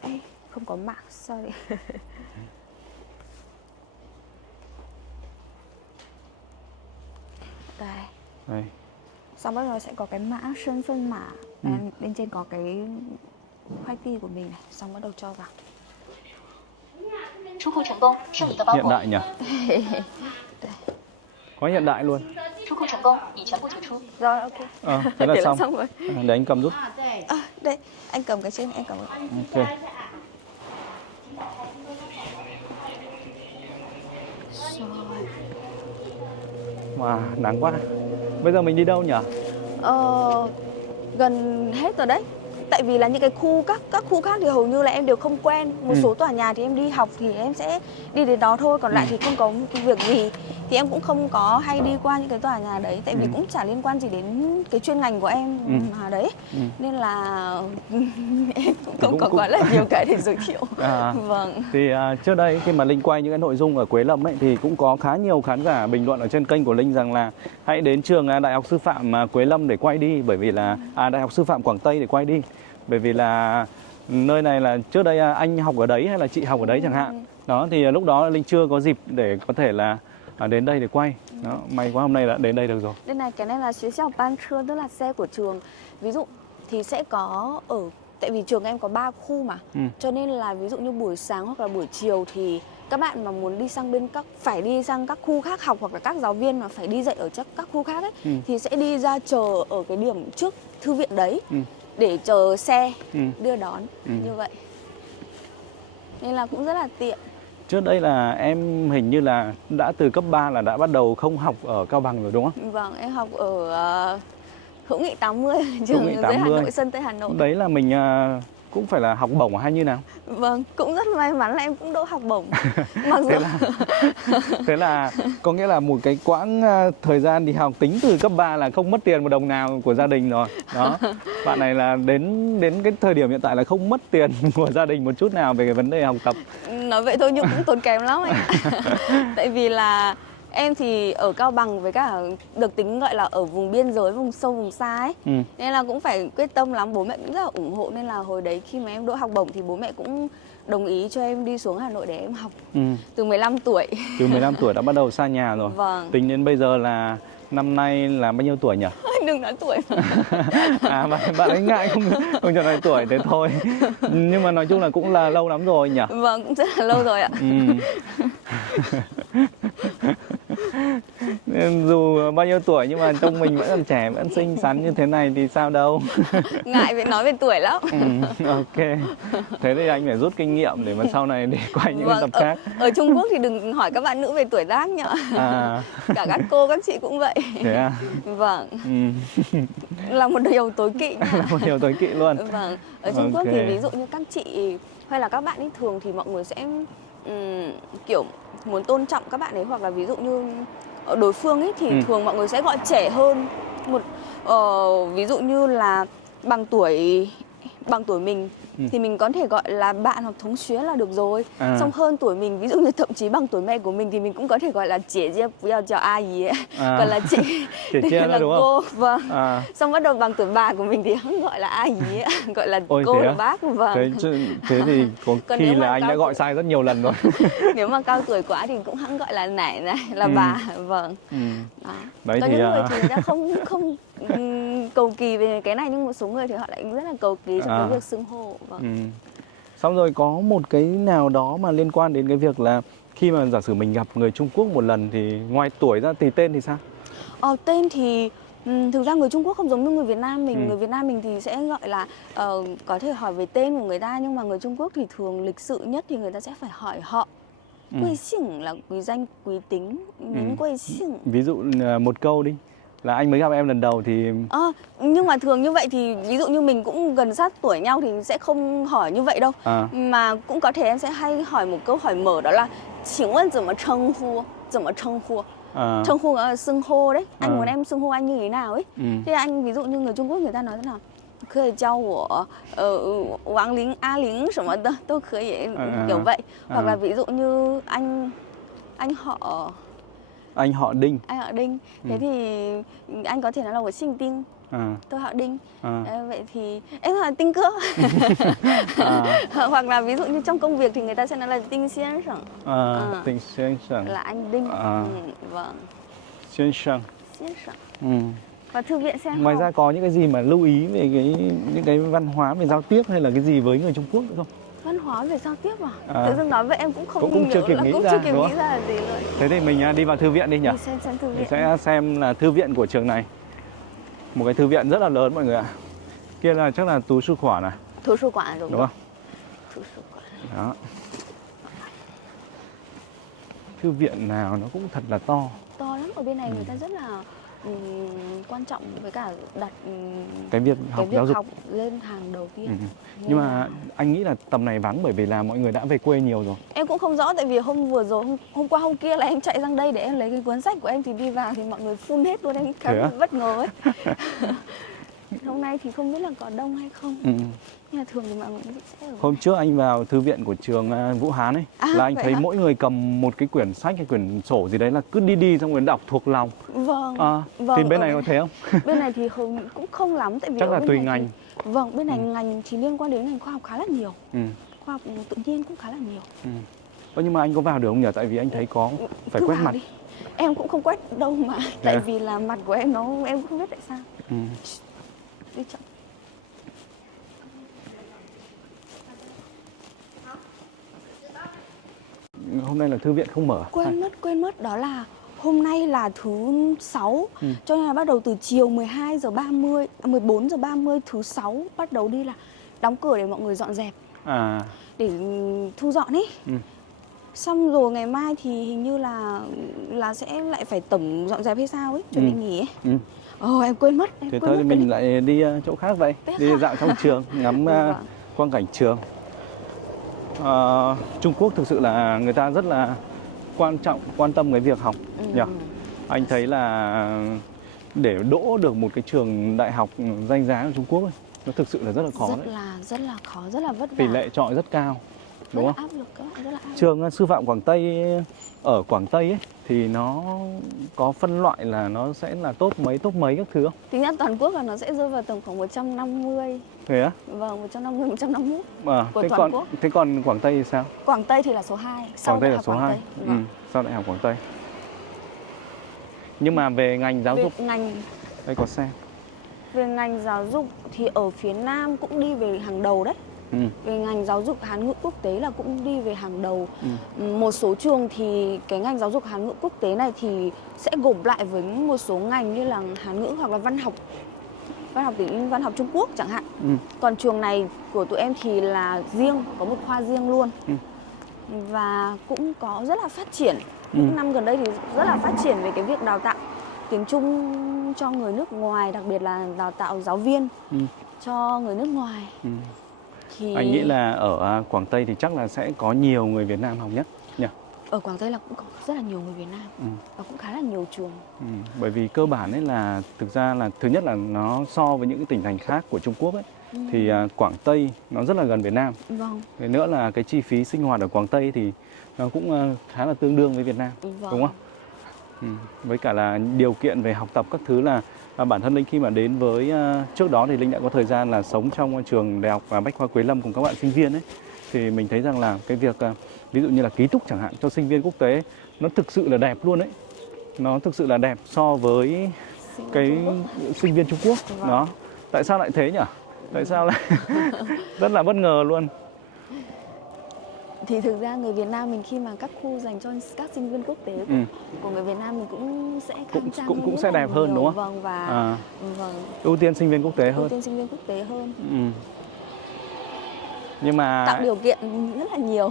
Ê, không có mã, sorry. Đây. Xong bắt đầu sẽ có cái mã sơn mã. Bên trên có cái khoai ti của mình này, xong bắt đầu cho vào. Hiện đại nhỉ? Có hiện đại luôn. Rồi, ok. Thế là Thế xong. rồi. Để anh cầm giúp. Đây, anh cầm cái trên, em cầm cái. Ok. Rồi. Wow, nắng quá. Bây giờ mình đi đâu nhỉ? Gần hết rồi đấy. Tại vì là những cái khu các khu khác thì hầu như là em đều không quen. Một số tòa nhà thì em đi học thì em sẽ đi đến đó thôi, còn lại thì không có cái việc gì thì em cũng không có hay đi qua những cái tòa nhà đấy, tại vì cũng chả liên quan gì đến cái chuyên ngành của em mà đấy. Nên là em cũng không có quá là nhiều cái để giới thiệu. Vâng. Thì trước đây khi mà Linh quay những cái nội dung ở Quế Lâm ấy thì cũng có khá nhiều khán giả bình luận ở trên kênh của Linh rằng là hãy đến trường Đại học Sư phạm Quế Lâm để quay đi, bởi vì là Đại học Sư phạm Quảng Tây để quay đi. Bởi vì là nơi này là trước đây anh học ở đấy hay là chị học ở đấy chẳng hạn. Đó thì lúc đó Linh chưa có dịp để có thể là đến đây để quay. Đó, may quá hôm nay đã đến đây được rồi. Đây này, cái này là ban trưa, tức là xe của trường. Ví dụ thì sẽ có ở, tại vì trường em có 3 khu mà. Cho nên là ví dụ như buổi sáng hoặc là buổi chiều thì các bạn mà muốn đi sang phải đi sang các khu khác học, hoặc là các giáo viên mà phải đi dạy ở các khu khác ấy, thì sẽ đi ra chờ ở cái điểm trước thư viện đấy để chờ xe đưa đón như vậy. Nên là cũng rất là tiện. Trước đây là em hình như là đã từ cấp 3 là đã bắt đầu không học ở Cao Bằng rồi đúng không? Vâng, em học ở Hữu Nghị 80, trường dưới Hà Nội, Sơn Tây Hà Nội. Đấy là mình cũng phải là học bổng hay như nào? Vâng, cũng rất may mắn là em cũng đỗ học bổng. Mặc dù thế là có nghĩa là một cái quãng thời gian đi học tính từ cấp 3 là không mất tiền một đồng nào của gia đình rồi. Đó. Bạn này là đến cái thời điểm hiện tại là không mất tiền của gia đình một chút nào về cái vấn đề học tập. Nói vậy thôi nhưng cũng tốn kém lắm anh ạ. Tại vì là em thì ở Cao Bằng với cả được tính gọi là ở vùng biên giới, vùng sâu, vùng xa ấy. Nên là cũng phải quyết tâm lắm, bố mẹ cũng rất là ủng hộ. Nên là hồi đấy khi mà em đỗ học bổng thì bố mẹ cũng đồng ý cho em đi xuống Hà Nội để em học. Từ 15 tuổi. Từ 15 tuổi đã bắt đầu xa nhà rồi. Vâng. Tính đến bây giờ là năm nay là bao nhiêu tuổi nhỉ? Đừng nói tuổi mà. Bạn ấy ngại không cho nói tuổi thế thôi. Nhưng mà nói chung là cũng là lâu lắm rồi nhỉ? Vâng, cũng rất là lâu rồi ạ. Dù bao nhiêu tuổi nhưng mà trông mình vẫn còn trẻ, vẫn xinh xắn như thế này thì sao đâu. Ngại phải nói về tuổi lắm. Ok. Thế thì anh phải rút kinh nghiệm để mà sau này để quay những tập khác. Ở Trung Quốc thì đừng hỏi các bạn nữ về tuổi tác nhỉ. Cả các cô, các chị cũng vậy. Thế à? Vâng. Là một điều tối kỵ. Là một điều tối kỵ luôn. Vâng. Ở Trung Quốc thì ví dụ như các chị hay là các bạn ấy thường thì mọi người sẽ kiểu muốn tôn trọng các bạn ấy, hoặc là ví dụ như ở đối phương ấy thì thường mọi người sẽ gọi trẻ hơn một ví dụ như là bằng tuổi bằng tuổi mình thì mình có thể gọi là bạn hoặc thống xuyến là được rồi. À. Xong hơn tuổi mình, ví dụ như thậm chí bằng tuổi mẹ của mình thì mình cũng có thể gọi là chị chứ,不要叫阿姨ấy. Gọi là chị. Chị Đây Chia là đó đúng không? cô. Vâng. À. Xong bắt đầu bằng tuổi bà của mình thì hắn gọi là a姨ấy. Gọi là Ôi, cô thế là à? bác. Vâng. Thế thì có Còn khi nếu mà là anh đã cao gọi sai rất nhiều lần rồi. Nếu mà cao tuổi quá thì cũng hắn gọi là nải này, là bà. Vâng. Đó. Đấy Có thì, những người thì người ta không cầu kỳ về cái này, nhưng một số người thì họ lại rất là cầu kỳ trong cái việc xưng hô. Vâng. Xong rồi có một cái nào đó mà liên quan đến cái việc là khi mà giả sử mình gặp người Trung Quốc một lần thì ngoài tuổi ra thì tên thì sao? Tên thì thực ra người Trung Quốc không giống như người Việt Nam mình. Người Việt Nam mình thì sẽ gọi là có thể hỏi về tên của người ta, nhưng mà người Trung Quốc thì thường lịch sự nhất thì người ta sẽ phải hỏi họ. Quê xỉng là quý danh quý tính, đến quê xỉng. Ví dụ một câu đi, là anh mới gặp em lần đầu thì... Nhưng mà thường như vậy thì ví dụ như mình cũng gần sát tuổi nhau thì sẽ không hỏi như vậy đâu. Mà cũng có thể em sẽ hay hỏi một câu hỏi mở, đó là "请问怎么称呼?" "怎么称呼?"称呼là xưng hô đấy. Anh muốn em xưng hô anh như thế nào ấy. Thế anh ví dụ như người Trung Quốc người ta nói thế nào? "可以叫我王林、阿林什么的都可以", kiểu vậy. Hoặc là ví dụ như anh họ Đinh. Anh họ Đinh. Thế thì anh có thể nói là "我姓丁", tôi họ Đinh. Vậy thì em hỏi Tinh cơ. Hoặc là ví dụ như trong công việc thì người ta sẽ nói là Tinh Xiên Sẵn. Tinh Xiên Sẵn là anh Đinh. Vâng. Xiên Sẵn. Và thư viện xem. Ngoài ra có những cái gì mà lưu ý về những cái văn hóa về giao tiếp hay là cái gì với người Trung Quốc nữa không? Văn hóa về giao tiếp à? Tự dưng nói với em cũng không cũng chưa kịp nghĩ ra, đúng không? là gì rồi. Thế thì mình đi vào thư viện đi nhỉ? Mình xem thư viện. Mình sẽ xem là thư viện của trường này. Một cái thư viện rất là lớn mọi người ạ. Kia là chắc là tú sư khoản này.图书馆đúng không?图书馆. Đó. Thư viện nào nó cũng thật là to. To lắm, ở bên này người ta rất là quan trọng với cả đặt cái việc giáo dục học lên hàng đầu tiên. Nhưng mà anh nghĩ là tầm này vắng bởi vì là mọi người đã về quê nhiều rồi. Em cũng không rõ, tại vì hôm qua hôm kia là em chạy sang đây để em lấy cái cuốn sách của em thì đi vào thì mọi người full hết luôn, em khá bất ngờ ấy. Hôm nay thì không biết là có đông hay không. Nhưng mà thường thì mọi người sẽ ở... Hôm trước anh vào thư viện của trường Vũ Hán ấy, là anh thấy mỗi người cầm một cái quyển sách hay quyển sổ gì đấy là cứ đi xong rồi đọc thuộc lòng. Vâng. Thì bên này có thế không? Bên này thì cũng không lắm, tại vì chắc là tùy ngành. Vâng, bên này ngành thì liên quan đến ngành khoa học khá là nhiều. Khoa học tự nhiên cũng khá là nhiều. Nhưng mà anh có vào được không nhỉ? Tại vì anh thấy có phải quét mặt. Đi. Em cũng không quét đâu mà, tại vì là mặt của em em không biết tại sao. Đi chậm. Hôm nay là thư viện không mở. Quên mất, đó là hôm nay là thứ 6, cho nên là bắt đầu từ chiều 12h30, 14h30 thứ 6 bắt đầu đi là đóng cửa để mọi người dọn dẹp. Để thu dọn ấy. Xong rồi ngày mai thì hình như là sẽ lại phải tổng dọn dẹp hay sao ấy, chuẩn bị nghỉ ấy. Em quên mất. Thế thôi thì mình lại đi chỗ khác vậy. Đi dạo trong trường, ngắm quang cảnh trường. Trung Quốc thực sự là người ta rất là quan tâm cái việc học nhỉ? Anh thấy là để đỗ được một cái trường đại học danh giá ở Trung Quốc ấy, nó thực sự là rất là khó. Rất là khó, rất là vất vả. Tỷ lệ chọi rất cao, đúng không? Áp lực, rất là áp lực. Trường sư phạm Quảng Tây ở Quảng Tây ấy, thì nó có phân loại là nó sẽ là top mấy các thứ không? Tính ra toàn quốc là nó sẽ rơi vào tầm khoảng 150. Thế á? Vâng, 150, 151 của toàn quốc. Thế còn Quảng Tây thì sao? Quảng Tây thì là số 2. Quảng Tây là số 2. Sau Đại học Quảng Tây. Nhưng mà về ngành giáo dục, đây có xem. Về ngành giáo dục thì ở phía Nam cũng đi về hàng đầu đấy. Về ngành giáo dục Hán ngữ quốc tế là cũng đi về hàng đầu. Một số trường thì cái ngành giáo dục Hán ngữ quốc tế này thì sẽ gộp lại với một số ngành như là Hán ngữ hoặc là văn học tiếng văn học Trung Quốc chẳng hạn. Còn trường này của tụi em thì là riêng, có một khoa riêng luôn. Và cũng có rất là phát triển. Những năm gần đây thì rất là phát triển về cái việc đào tạo tiếng Trung cho người nước ngoài, đặc biệt là đào tạo giáo viên cho người nước ngoài. Thì... Anh nghĩ là ở Quảng Tây thì chắc là sẽ có nhiều người Việt Nam học nhất nhỉ? Ở Quảng Tây là cũng có rất là nhiều người Việt Nam và cũng khá là nhiều trường. Bởi vì cơ bản ấy là thực ra là thứ nhất là nó so với những cái tỉnh thành khác của Trung Quốc ấy thì Quảng Tây nó rất là gần Việt Nam. Vâng. Thế nữa là cái chi phí sinh hoạt ở Quảng Tây thì nó cũng khá là tương đương với Việt Nam, Vâng. đúng không? Với cả là điều kiện về học tập các thứ là bản thân Linh khi mà đến với trước đó thì Linh đã có thời gian là sống trong trường Đại học Bách khoa Quế Lâm cùng các bạn sinh viên ấy, thì mình thấy rằng là cái việc ví dụ như là ký túc chẳng hạn cho sinh viên quốc tế nó thực sự là đẹp luôn ấy, nó thực sự là đẹp so với cái sinh viên Trung Quốc. Vâng. Đó, tại sao lại thế nhỉ? Tại sao lại rất là bất ngờ luôn. Thì thực ra người Việt Nam mình khi mà các khu dành cho các sinh viên quốc tế của người Việt Nam mình cũng sẽ khang trang hơn, cũng sẽ đẹp hơn nhiều. đúng không? Vâng, và vâng, ưu tiên sinh viên quốc tế hơn. ưu tiên sinh viên quốc tế hơn. Nhưng mà tạo điều kiện rất là nhiều.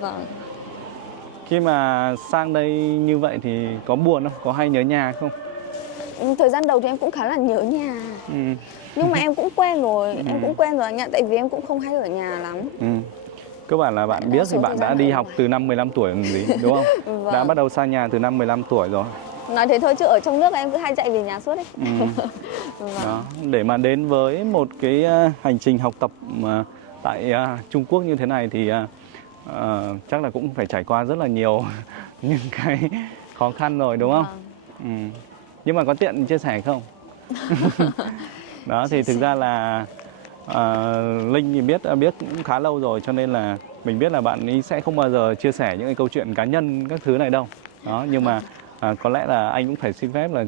Vâng. Khi mà sang đây như vậy thì có buồn không? Có hay nhớ nhà không? Thời gian đầu thì em cũng khá là nhớ nhà. Nhưng mà em cũng quen rồi, em cũng quen rồi anh ạ, tại vì em cũng không hay ở nhà lắm. Cơ bản là bạn biết thì bạn đã đi học từ năm 15 tuổi làm gì, đúng không? Vâng. Đã bắt đầu xa nhà từ năm 15 tuổi rồi. Nói thế thôi chứ ở trong nước em cứ hay chạy về nhà suốt ấy. Vâng. Đó, để mà đến với một cái hành trình học tập mà tại Trung Quốc như thế này thì chắc là cũng phải trải qua rất là nhiều những cái khó khăn rồi, đúng không? Vâng. Nhưng mà có tiện chia sẻ không? Đó thì thực ra là Linh thì biết cũng khá lâu rồi, cho nên là mình biết là bạn ấy sẽ không bao giờ chia sẻ những cái câu chuyện cá nhân các thứ này đâu. Đó, nhưng mà có lẽ là anh cũng phải xin phép là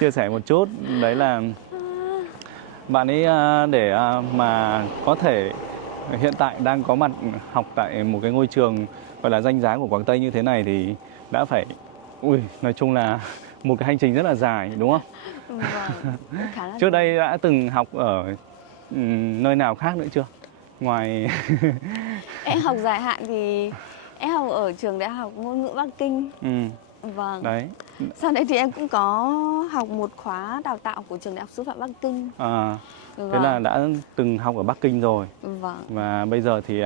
chia sẻ một chút. Đấy là bạn ấy để mà có thể hiện tại đang có mặt học tại một cái ngôi trường gọi là danh giá của Quảng Tây như thế này thì đã phải nói chung là một cái hành trình rất là dài, đúng không? Vâng. Khá là Trước đây đã từng học ở nơi nào khác nữa chưa? Ngoài em học dài hạn thì em học ở trường Đại học Ngôn ngữ Bắc Kinh. Vâng. Đấy. Sau đấy thì em cũng có học một khóa đào tạo của trường Đại học Sư phạm Bắc Kinh. Thế là đã từng học ở Bắc Kinh rồi. Vâng. Và bây giờ thì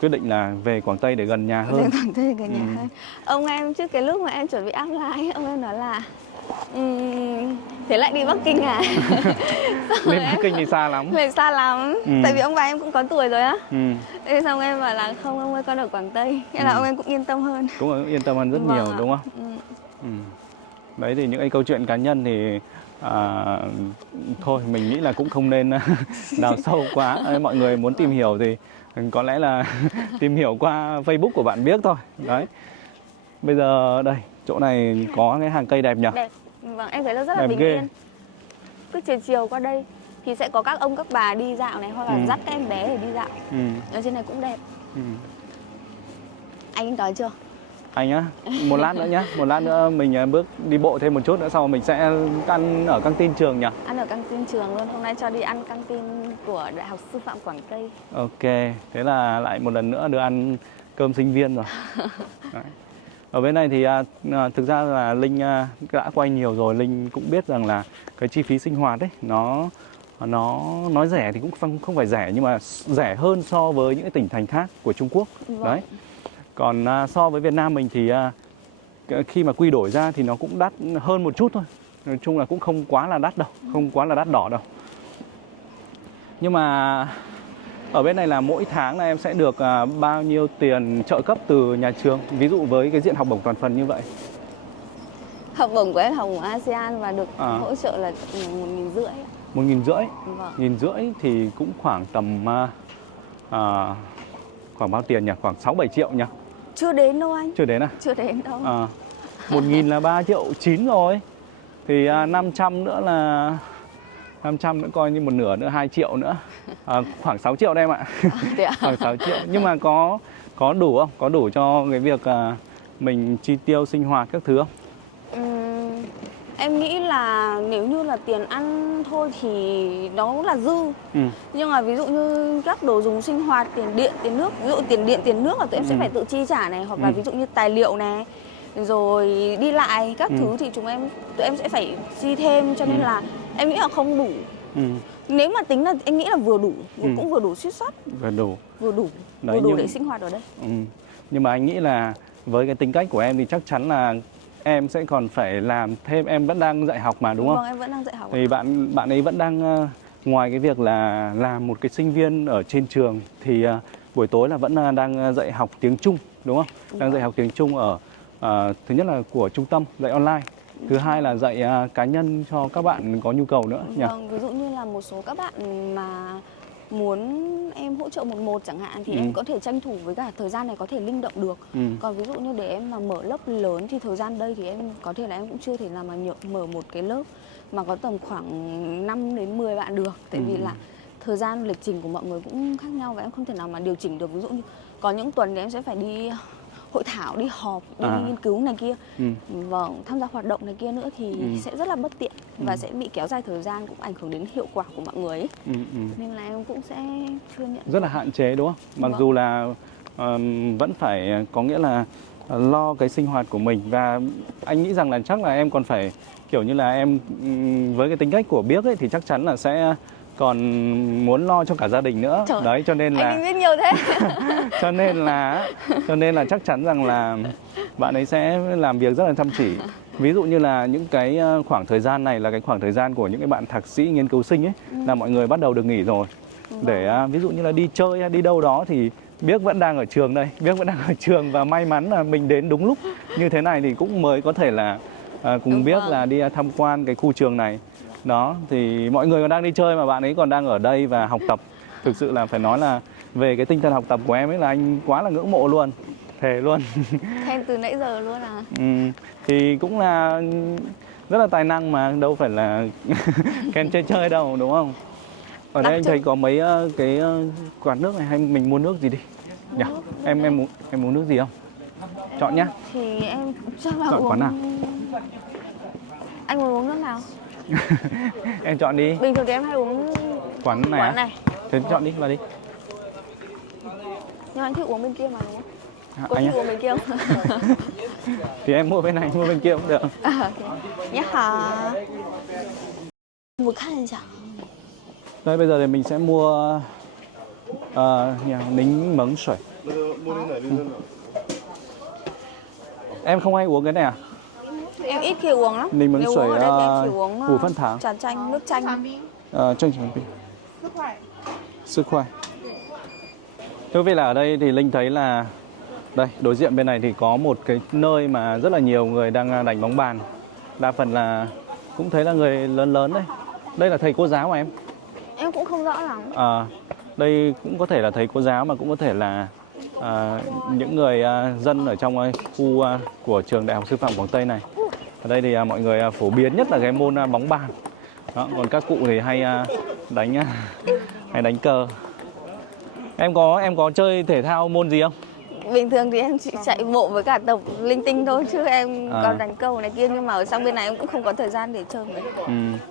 quyết định là về Quảng Tây để gần nhà hơn. Về Quảng Tây gần nhà hơn. Ông em trước cái lúc mà em chuẩn bị apply, ông em nói là thế lại đi Bắc Kinh à? Đi Bắc Kinh thì xa lắm. Về xa lắm. Tại vì ông bà em cũng có tuổi rồi á. Thế xong em bảo là không ông ơi, con ở Quảng Tây. Thế là ông em cũng yên tâm hơn. Cũng yên tâm hơn rất nhiều, đúng không? Đấy thì những cái câu chuyện cá nhân thì thôi mình nghĩ là cũng không nên đào sâu quá. Mọi người muốn tìm hiểu thì có lẽ là tìm hiểu qua Facebook của bạn biết thôi. Đấy. Bây giờ đây, chỗ này có cái hàng cây đẹp nhỉ? Đẹp. Vâng, em thấy nó rất là bình yên. Cứ chiều chiều qua đây thì sẽ có các ông các bà đi dạo này, hoặc là dắt các em bé để đi dạo. Ở trên này cũng đẹp. Anh đói chưa? Anh á, một lát nữa nhá, một lát nữa mình bước đi bộ thêm một chút nữa, sau mình sẽ ăn ở căng tin trường nhỉ? Ăn ở căng tin trường luôn, hôm nay cho đi ăn căng tin của Đại học Sư phạm Quảng Tây. Ok, thế là lại một lần nữa được ăn cơm sinh viên rồi. Đấy. Ở bên này thì thực ra là Linh đã quay nhiều rồi, Linh cũng biết rằng là cái chi phí sinh hoạt ấy nó nói rẻ thì cũng không phải rẻ, nhưng mà rẻ hơn so với những cái tỉnh thành khác của Trung Quốc. Vâng. Đấy. Còn so với Việt Nam mình thì khi mà quy đổi ra thì nó cũng đắt hơn một chút thôi. Nói chung là cũng không quá là đắt đâu, không quá là đắt đỏ đâu. Nhưng mà ở bên này là mỗi tháng là em sẽ được bao nhiêu tiền trợ cấp từ nhà trường? Ví dụ với cái diện học bổng toàn phần như vậy. Học bổng của em học ở ASEAN và được hỗ trợ là 1.500. 1.500. Vâng. 1.500 thì cũng khoảng tầm khoảng bao tiền nhỉ? Khoảng 6-7 triệu nhỉ? Chưa đến đâu anh. Chưa đến à? Chưa đến đâu. 1.000 là 3,9 triệu rồi. Thì 500 nữa là 500 nữa coi như một nửa nữa, 2 triệu nữa. Khoảng 6 triệu đây em ạ. Khoảng 6 triệu. Nhưng mà có đủ không? Có đủ cho cái việc mình chi tiêu sinh hoạt các thứ không? Em nghĩ là nếu như là tiền ăn thôi thì nó là dư. Nhưng mà ví dụ như các đồ dùng sinh hoạt, tiền điện, tiền nước, ví dụ tiền điện, tiền nước là tụi em sẽ phải tự chi trả này, hoặc là ví dụ như tài liệu này, rồi đi lại các thứ thì tụi em sẽ phải chi thêm, cho nên là em nghĩ là không đủ. Nếu mà tính là em nghĩ là vừa đủ, cũng vừa đủ suýt soát. Vừa đủ để sinh hoạt ở đây. Nhưng mà anh nghĩ là với cái tính cách của em thì chắc chắn là em sẽ còn phải làm thêm, em vẫn đang dạy học mà đúng không? Vâng, em vẫn đang dạy học. Thì bạn ấy vẫn đang ngoài cái việc là làm một cái sinh viên ở trên trường thì buổi tối là vẫn đang dạy học tiếng Trung đúng không? Đang dạy học tiếng Trung ở thứ nhất là của trung tâm dạy online, thứ hai là dạy cá nhân cho các bạn có nhu cầu nữa nhỉ? Vâng, ví dụ như là một số các bạn mà muốn em hỗ trợ một chẳng hạn thì em có thể tranh thủ với cả thời gian này có thể linh động được. Còn ví dụ như để em mà mở lớp lớn thì thời gian đây thì em có thể là em cũng chưa thể nào mà mở một cái lớp mà có tầm khoảng 5 đến 10 bạn được. Tại vì là thời gian lịch trình của mọi người cũng khác nhau và em không thể nào mà điều chỉnh được. Ví dụ như có những tuần thì em sẽ phải đi hội thảo, đi họp, đi nghiên cứu này kia, vâng, tham gia hoạt động này kia nữa thì sẽ rất là bất tiện và sẽ bị kéo dài thời gian, cũng ảnh hưởng đến hiệu quả của mọi người ấy. Nên là em cũng sẽ chưa nhận. Rất là hạn chế đúng không? Mặc dù là vẫn phải có nghĩa là lo cái sinh hoạt của mình, và anh nghĩ rằng là chắc là em còn phải kiểu như là em với cái tính cách của Biếc ấy thì chắc chắn là sẽ còn muốn lo cho cả gia đình nữa. Trời, đấy cho nên là anh biết nhiều thế. cho nên là chắc chắn rằng là bạn ấy sẽ làm việc rất là chăm chỉ. Ví dụ như là những cái khoảng thời gian này là cái khoảng thời gian của những cái bạn thạc sĩ nghiên cứu sinh ấy, là mọi người bắt đầu được nghỉ rồi. Để ví dụ như là đi chơi hay đi đâu đó thì Biếc vẫn đang ở trường đây, Biếc vẫn đang ở trường, và may mắn là mình đến đúng lúc như thế này thì cũng mới có thể là cùng Biếc là đi tham quan cái khu trường này. Đó, thì mọi người còn đang đi chơi mà bạn ấy còn đang ở đây và học tập. Thực sự là phải nói là về cái tinh thần học tập của em ấy là anh quá là ngưỡng mộ luôn, thề luôn. Khen từ nãy giờ luôn à? Thì cũng là rất là tài năng mà, đâu phải là khen chơi đâu đúng không? Ở đây anh thấy có mấy cái quán nước này, hay mình mua nước gì đi nhỉ? Em muốn nước gì không? Chọn nhá. Thì em cho vào Chọn uống. quán nào? Anh muốn uống nước nào? Em chọn đi. Bình thường thì em hay uống Quán này quán này. Thế chọn đi, vào đi. Nhưng anh thích uống bên kia mà đúng không? Có Anh thích uống bên kia không? Thì em mua bên này, mua bên kia cũng được. Nhá hả? Một khăn chả? Đây bây giờ thì mình sẽ mua nính mấn sủi. Em không hay uống cái này à? Em ít khi uống lắm. Nính mấn Nếu sủi uống ở đây thì em chỉ uống củ phân thắng. trà chanh, nước chanh. Chanh sức khỏe. Thưa quý vị, là ở đây thì Linh thấy là đây, đối diện bên này thì có một cái nơi mà rất là nhiều người đang đánh bóng bàn. Đa phần là cũng thấy là người lớn lớn đây. Đây là thầy cô giáo mà em? Em cũng không rõ lắm. Đây cũng có thể là thầy cô giáo mà cũng có thể là những người dân ở trong khu của trường Đại học Sư phạm Quảng Tây này. Ở đây thì mọi người phổ biến nhất là cái môn bóng bàn. Đó, còn các cụ thì hay đánh cờ. Em có chơi thể thao môn gì không? Bình thường thì em chỉ chạy bộ với cả tập linh tinh thôi, chứ em còn đánh cầu này kia, nhưng mà ở sang bên này em cũng không có thời gian để chơi mấy.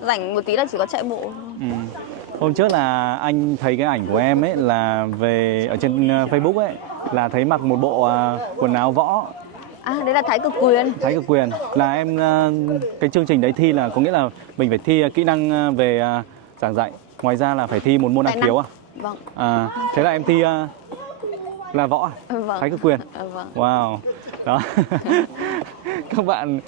Rảnh một tí là chỉ có chạy bộ thôi. Hôm trước là anh thấy cái ảnh của em ấy là về ở trên Facebook ấy, là thấy mặc một bộ quần áo võ. Đấy là Thái Cực Quyền. Thái Cực Quyền là em cái chương trình đấy thi là có nghĩa là mình phải thi kỹ năng về giảng dạy. Ngoài ra là phải thi một môn năng khiếu à? Vâng. Thế là em thi là võ à? Vâng. Thái Cực Quyền. Vâng. Wow. Đó. Các bạn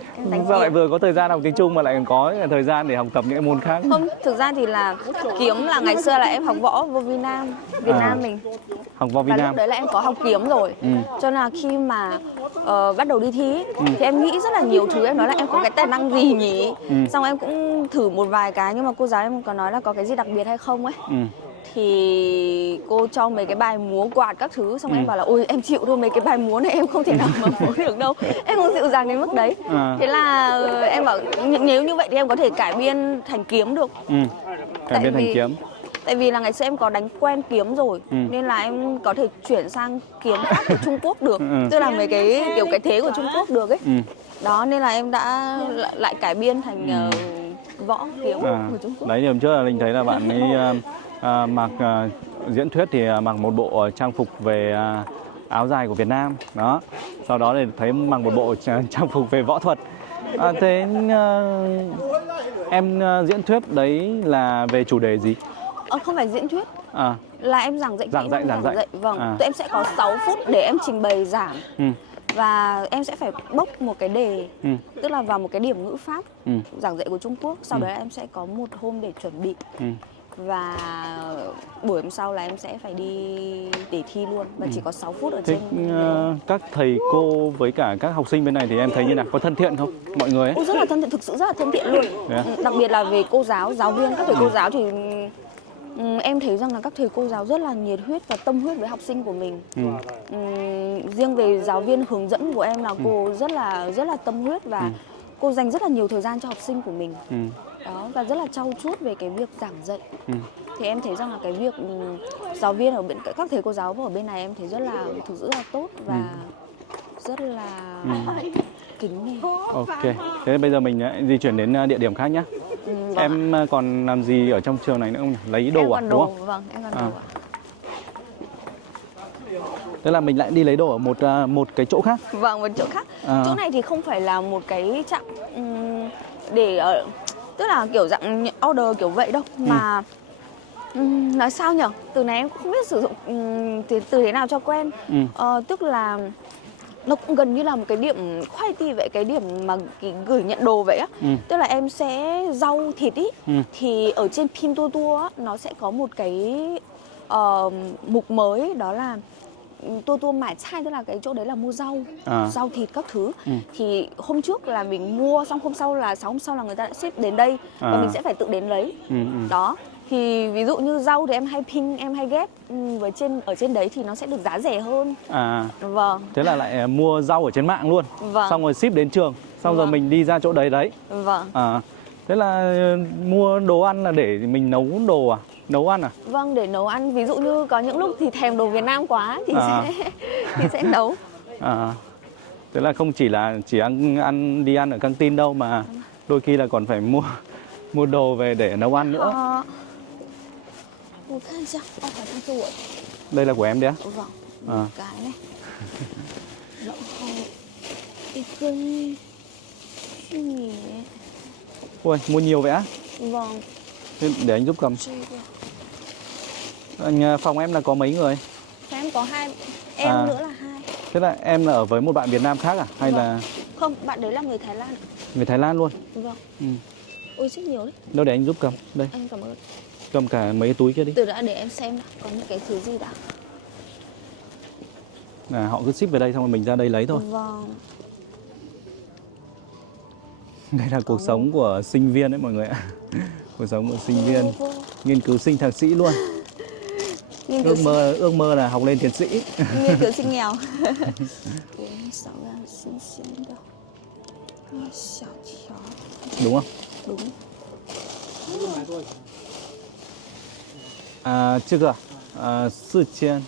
sao lại vừa có thời gian học tiếng Trung mà lại có thời gian để học tập những môn khác? Không, thực ra thì là kiếm là ngày xưa là em học võ vô Việt Nam mình. Học võ Việt Và Nam. lúc đấy là em có học kiếm rồi. Cho nên là khi mà bắt đầu đi thi thì em nghĩ rất là nhiều thứ, em nói là em có cái tài năng gì nhỉ? Xong em cũng thử một vài cái, nhưng mà cô giáo em có nói là có cái gì đặc biệt hay không ấy. Thì cô cho mấy cái bài múa quạt các thứ, xong em bảo là ôi em chịu thôi, mấy cái bài múa này em không thể nào mà múa được đâu, em không dịu dàng đến mức đấy. Thế là em bảo nếu như vậy thì em có thể cải biên thành kiếm được. Cải biên thành kiếm. Tại vì là ngày xưa em có đánh quen kiếm rồi, nên là em có thể chuyển sang kiếm của Trung Quốc được, tức là mấy cái kiểu cái thế của Trung Quốc được ấy. Đó, nên là em đã lại cải biên thành võ kiếm của Trung Quốc. Đấy, hôm trước là Linh thấy là bạn ấy mặc diễn thuyết thì mặc một bộ trang phục về áo dài của Việt Nam. Đó, sau đó thì thấy mặc một bộ trang phục về võ thuật. Thế em diễn thuyết đấy là về chủ đề gì? Không phải diễn thuyết, là em giảng dạy. Vâng, tụi em sẽ có 6 phút để em trình bày giảng. Và em sẽ phải bốc một cái đề, tức là vào một cái điểm ngữ pháp giảng dạy của Trung Quốc. Sau đó em sẽ có một hôm để chuẩn bị. và buổi hôm sau là em sẽ phải đi để thi luôn và chỉ có 6 phút ở Thế trên. các thầy cô với cả các học sinh bên này thì em thấy như nào? Có thân thiện không? Mọi người ấy? Ôi, rất là thân thiện, thực sự rất là thân thiện luôn. Thế à? Đặc biệt là về cô giáo, giáo viên, các thầy cô giáo thì em thấy rằng là các thầy cô giáo rất là nhiệt huyết và tâm huyết với học sinh của mình. Riêng về giáo viên hướng dẫn của em là cô rất là tâm huyết và cô dành rất là nhiều thời gian cho học sinh của mình. Đó, và rất là trau chuốt về cái việc giảng dạy. Thì em thấy rằng là cái việc giáo viên ở bên, các thầy cô giáo ở bên này em thấy thực sự rất là tốt và rất là kính nể. Ok, thế bây giờ mình di chuyển đến địa điểm khác nhé. Em còn làm gì ở trong trường này nữa không nhỉ? Lấy đồ Em à? còn Đúng đồ, không? vâng, em còn đồ ạ. Tức là mình lại đi lấy đồ ở một cái chỗ khác. Vâng, một chỗ khác. Chỗ này thì không phải là một cái trạm để tức là kiểu dạng order kiểu vậy đâu, mà nói sao nhở? Từ này em cũng không biết sử dụng từ thế nào cho quen. Tức là nó cũng gần như là một cái điểm khoai tì vậy, cái điểm mà gửi nhận đồ vậy á. Tức là em sẽ rau thịt ý, thì ở trên Pinduoduo á, nó sẽ có một cái mục mới, đó là tua mải chai, tức là cái chỗ đấy là mua rau, rau thịt các thứ. Thì hôm trước là mình mua xong, sáng hôm sau là người ta đã ship đến đây và mình sẽ phải tự đến lấy. Đó. Thì ví dụ như rau thì em hay pin, em hay ghép ở trên đấy thì nó sẽ được giá rẻ hơn. Vâng. Thế là lại mua rau ở trên mạng luôn. Vâng. Xong rồi ship đến trường. Xong rồi mình đi ra chỗ đấy đấy. Vâng. Thế là mua đồ ăn là để mình nấu đồ à? Nấu ăn à? Vâng, để nấu ăn. Ví dụ như có những lúc thì thèm đồ Việt Nam quá thì sẽ nấu. Thế là không chỉ là đi ăn ở căng tin đâu, mà đôi khi là còn phải mua đồ về để nấu ăn nữa. Đây là của em đấy á? Vâng, một cái này. Đậu hàu, icon, nhỉ. Ui, mua nhiều vậy á? Vâng. Thế để anh giúp cầm. Phòng em là có mấy người? Em có 2, em nữa là 2. Thế là em là ở với một bạn Việt Nam khác à? Hay là... Không, bạn đấy là người Thái Lan. Người Thái Lan luôn? Vâng. Ôi, rất nhiều đấy. Đâu để anh giúp cầm. Đây. Anh cảm ơn. Cầm cả mấy cái túi kia đi. Từ đã để em xem có những cái thứ gì đã. Họ cứ ship về đây xong rồi mình ra đây lấy thôi. Vâng. Đây là cuộc sống của sinh viên đấy mọi người ạ. Cuộc sống của sinh viên, nghiên cứu sinh thạc sĩ luôn. Ước mơ là học lên tiến sĩ. Nghiên cứu sinh nghèo. Đúng không? Đúng. Chưa cơ à? 4,000.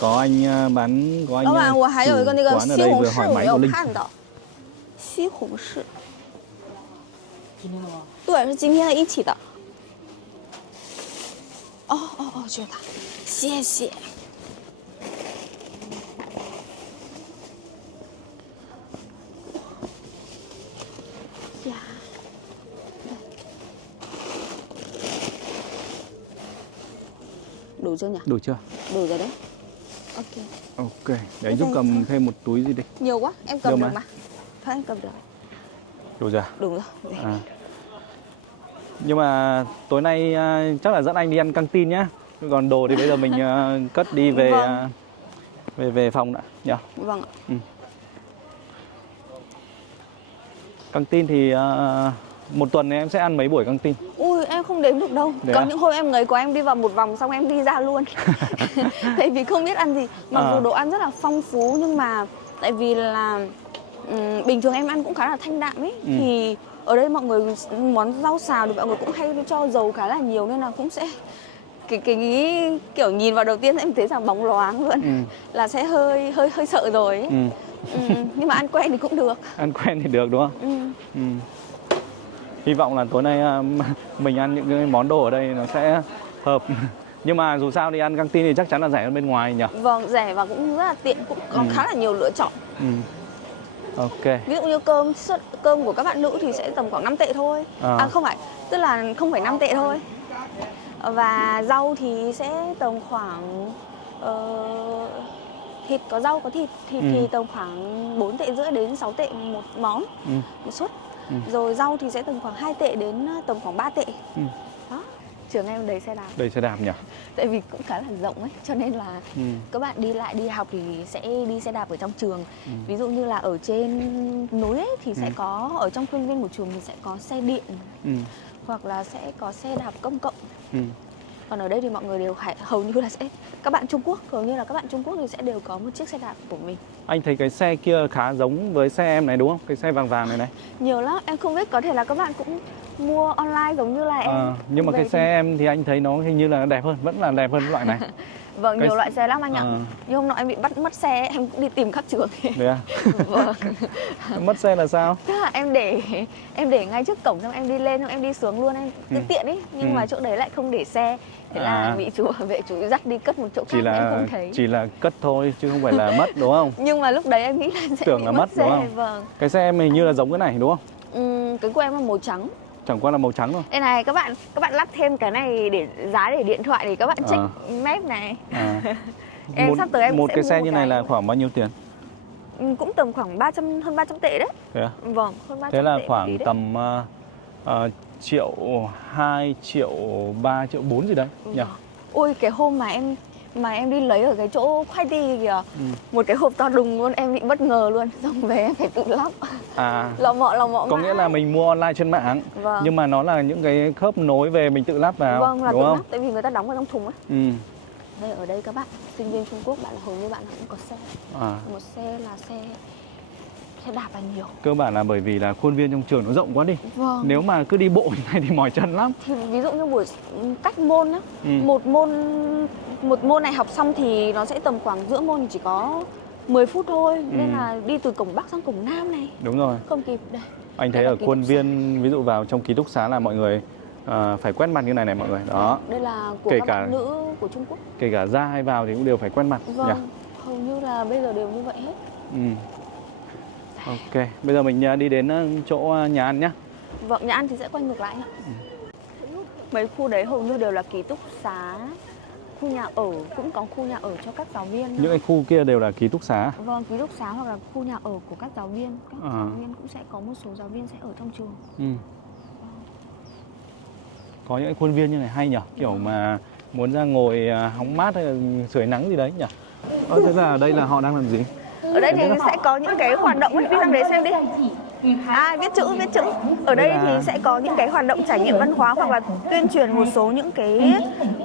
Có anh bán, có anh 老板，我还有一个那个 quán ở 西 đây 红 vừa 柿， hỏi 我 máy 有 của Linh. 看到。西红柿。对，是今天的一起的。就是它，谢谢。呀， đủ chưa nhỉ? Đủ chưa? Đủ rồi đấy. Ok. Ok, để anh giúp cầm thêm một túi gì đi. Nhiều quá, em cầm được mà. Thôi em cầm được. Đủ chưa? Đủ rồi. Nhưng mà tối nay chắc là dẫn anh đi ăn căng tin nhá. Còn đồ thì bây giờ mình cất đi về về phòng đã nhỉ? Vâng ạ. Căng tin thì một tuần này em sẽ ăn mấy buổi căng tin? Ui, em không đếm được đâu. Có những hôm em ngấy quá em đi vào một vòng xong em đi ra luôn. Tại vì không biết ăn gì. Mặc dù đồ ăn rất là phong phú nhưng mà tại vì là bình thường em ăn cũng khá là thanh đạm ấy. Thì ở đây mọi người món rau xào thì mọi người cũng hay cho dầu khá là nhiều nên là cũng sẽ cái kiểu nhìn vào đầu tiên em thấy rằng bóng loáng luôn. Là sẽ hơi sợ rồi ấy. Nhưng mà ăn quen thì cũng được. Ăn quen thì được đúng không? Hy vọng là tối nay mình ăn những cái món đồ ở đây nó sẽ hợp. Nhưng mà dù sao thì ăn căng tin thì chắc chắn là rẻ hơn bên ngoài nhỉ? Vâng, rẻ và cũng rất là tiện, cũng có khá là nhiều lựa chọn. Ok. Ví dụ như cơm của các bạn nữ thì sẽ tầm khoảng 5 tệ thôi. Không phải, tức là 0,5 tệ thôi. Và rau thì sẽ tầm khoảng thịt, có rau có thịt thì tầm khoảng 4,5 tệ đến 6 tệ một món, một suất. Rồi rau thì sẽ tầm khoảng 2 tệ đến tầm khoảng 3 tệ. Đó. Trường em đầy xe đạp. Đầy xe đạp nhỉ? Tại vì cũng khá là rộng ấy, cho nên là các bạn đi lại đi học thì sẽ đi xe đạp ở trong trường. Ví dụ như là ở trên núi ấy, thì sẽ có, ở trong khuôn viên của trường thì sẽ có xe điện, hoặc là sẽ có xe đạp công cộng. Còn ở đây thì mọi người đều hầu như là các bạn Trung Quốc, hầu như là các bạn Trung Quốc thì sẽ đều có một chiếc xe đạp của mình. Anh thấy cái xe kia khá giống với xe em này đúng không? Cái xe vàng vàng này này. Nhiều lắm, em không biết, có thể là các bạn cũng mua online giống như là em. Nhưng mà cái xe em thì anh thấy nó hình như là đẹp hơn, vẫn là đẹp hơn loại này. Vâng, nhiều loại xe lắm anh ạ. Nhưng hôm nọ em bị bắt mất xe, em cũng đi tìm các trường. Đấy à? Vâng. Mất xe là sao? Tức là em để ngay trước cổng, xong em đi lên, xong em đi xuống luôn, em tiện ấy. Nhưng mà chỗ đấy lại không để xe. Thế là bị vệ chủ dắt đi cất một chỗ khác, em không thấy. Chỉ là cất thôi chứ không phải là mất đúng không? Nhưng mà lúc đấy em nghĩ là sẽ tưởng bị là mất xe. Đúng không? Vâng. Cái xe em hình như là giống cái này đúng không? Cái của em là màu trắng. Chẳng qua là màu trắng thôi. Đây này, các bạn lắp thêm cái này để giá để điện thoại để các bạn check map này. Em sắp tới em một sẽ cái xe mua như này là khoảng bao nhiêu tiền? Cũng tầm khoảng hơn 300 tệ đấy. Thế à? Vâng, hơn 300 Thế là tệ khoảng tầm triệu 2, triệu 3, triệu 4 gì đấy nhỉ? Ôi, cái hôm mà em đi lấy ở cái chỗ khoai tây kìa, một cái hộp to đùng luôn, em bị bất ngờ luôn, xong về em phải tự lắp. Lọ mọ Có nghĩa là mình mua online trên mạng, nhưng mà nó là những cái khớp nối về mình tự lắp vào. Vâng, là đúng tự không? lắp, tại vì người ta đóng vào trong thùng ấy. Đây, ở đây các bạn sinh viên Trung Quốc, hầu như bạn nào cũng có xe. Một xe là xe đạp là nhiều. Cơ bản là bởi vì là khuôn viên trong trường nó rộng quá đi. Nếu mà cứ đi bộ như này thì mỏi chân lắm. Thì ví dụ như buổi cách môn á, một môn này học xong thì nó sẽ tầm khoảng giữa môn thì chỉ có 10 phút thôi, nên là đi từ cổng Bắc sang cổng Nam này. Đúng rồi. Không kịp. Đây. Anh thấy ở khuôn viên, ví dụ vào trong ký túc xá là mọi người phải quét mặt như này này mọi người. Đó. Đây là của kể các bạn nữ của Trung Quốc. Kể cả ra hay vào thì cũng đều phải quét mặt. Vâng, hầu như là bây giờ đều như vậy hết. Ok, bây giờ mình đi đến chỗ nhà ăn nhé. Vâng, nhà ăn thì sẽ quay ngược lại ạ. Mấy khu đấy hầu như đều là ký túc xá, khu nhà ở, cũng có khu nhà ở cho các giáo viên. Những cái khu kia đều là ký túc xá? Vâng, ký túc xá hoặc là khu nhà ở của các giáo viên. Các giáo viên cũng sẽ có một số giáo viên sẽ ở trong trường. Có những cái khuôn viên như này hay nhỉ? Kiểu mà muốn ra ngồi hóng mát hay là sưởi nắng gì đấy nhỉ? Thế là đây là họ đang làm gì? Ở đây thì sẽ có những cái hoạt động ấy, đi sang đấy xem đi. Viết chữ. Ở đây thì sẽ có những cái hoạt động trải nghiệm văn hóa hoặc là tuyên truyền một số những cái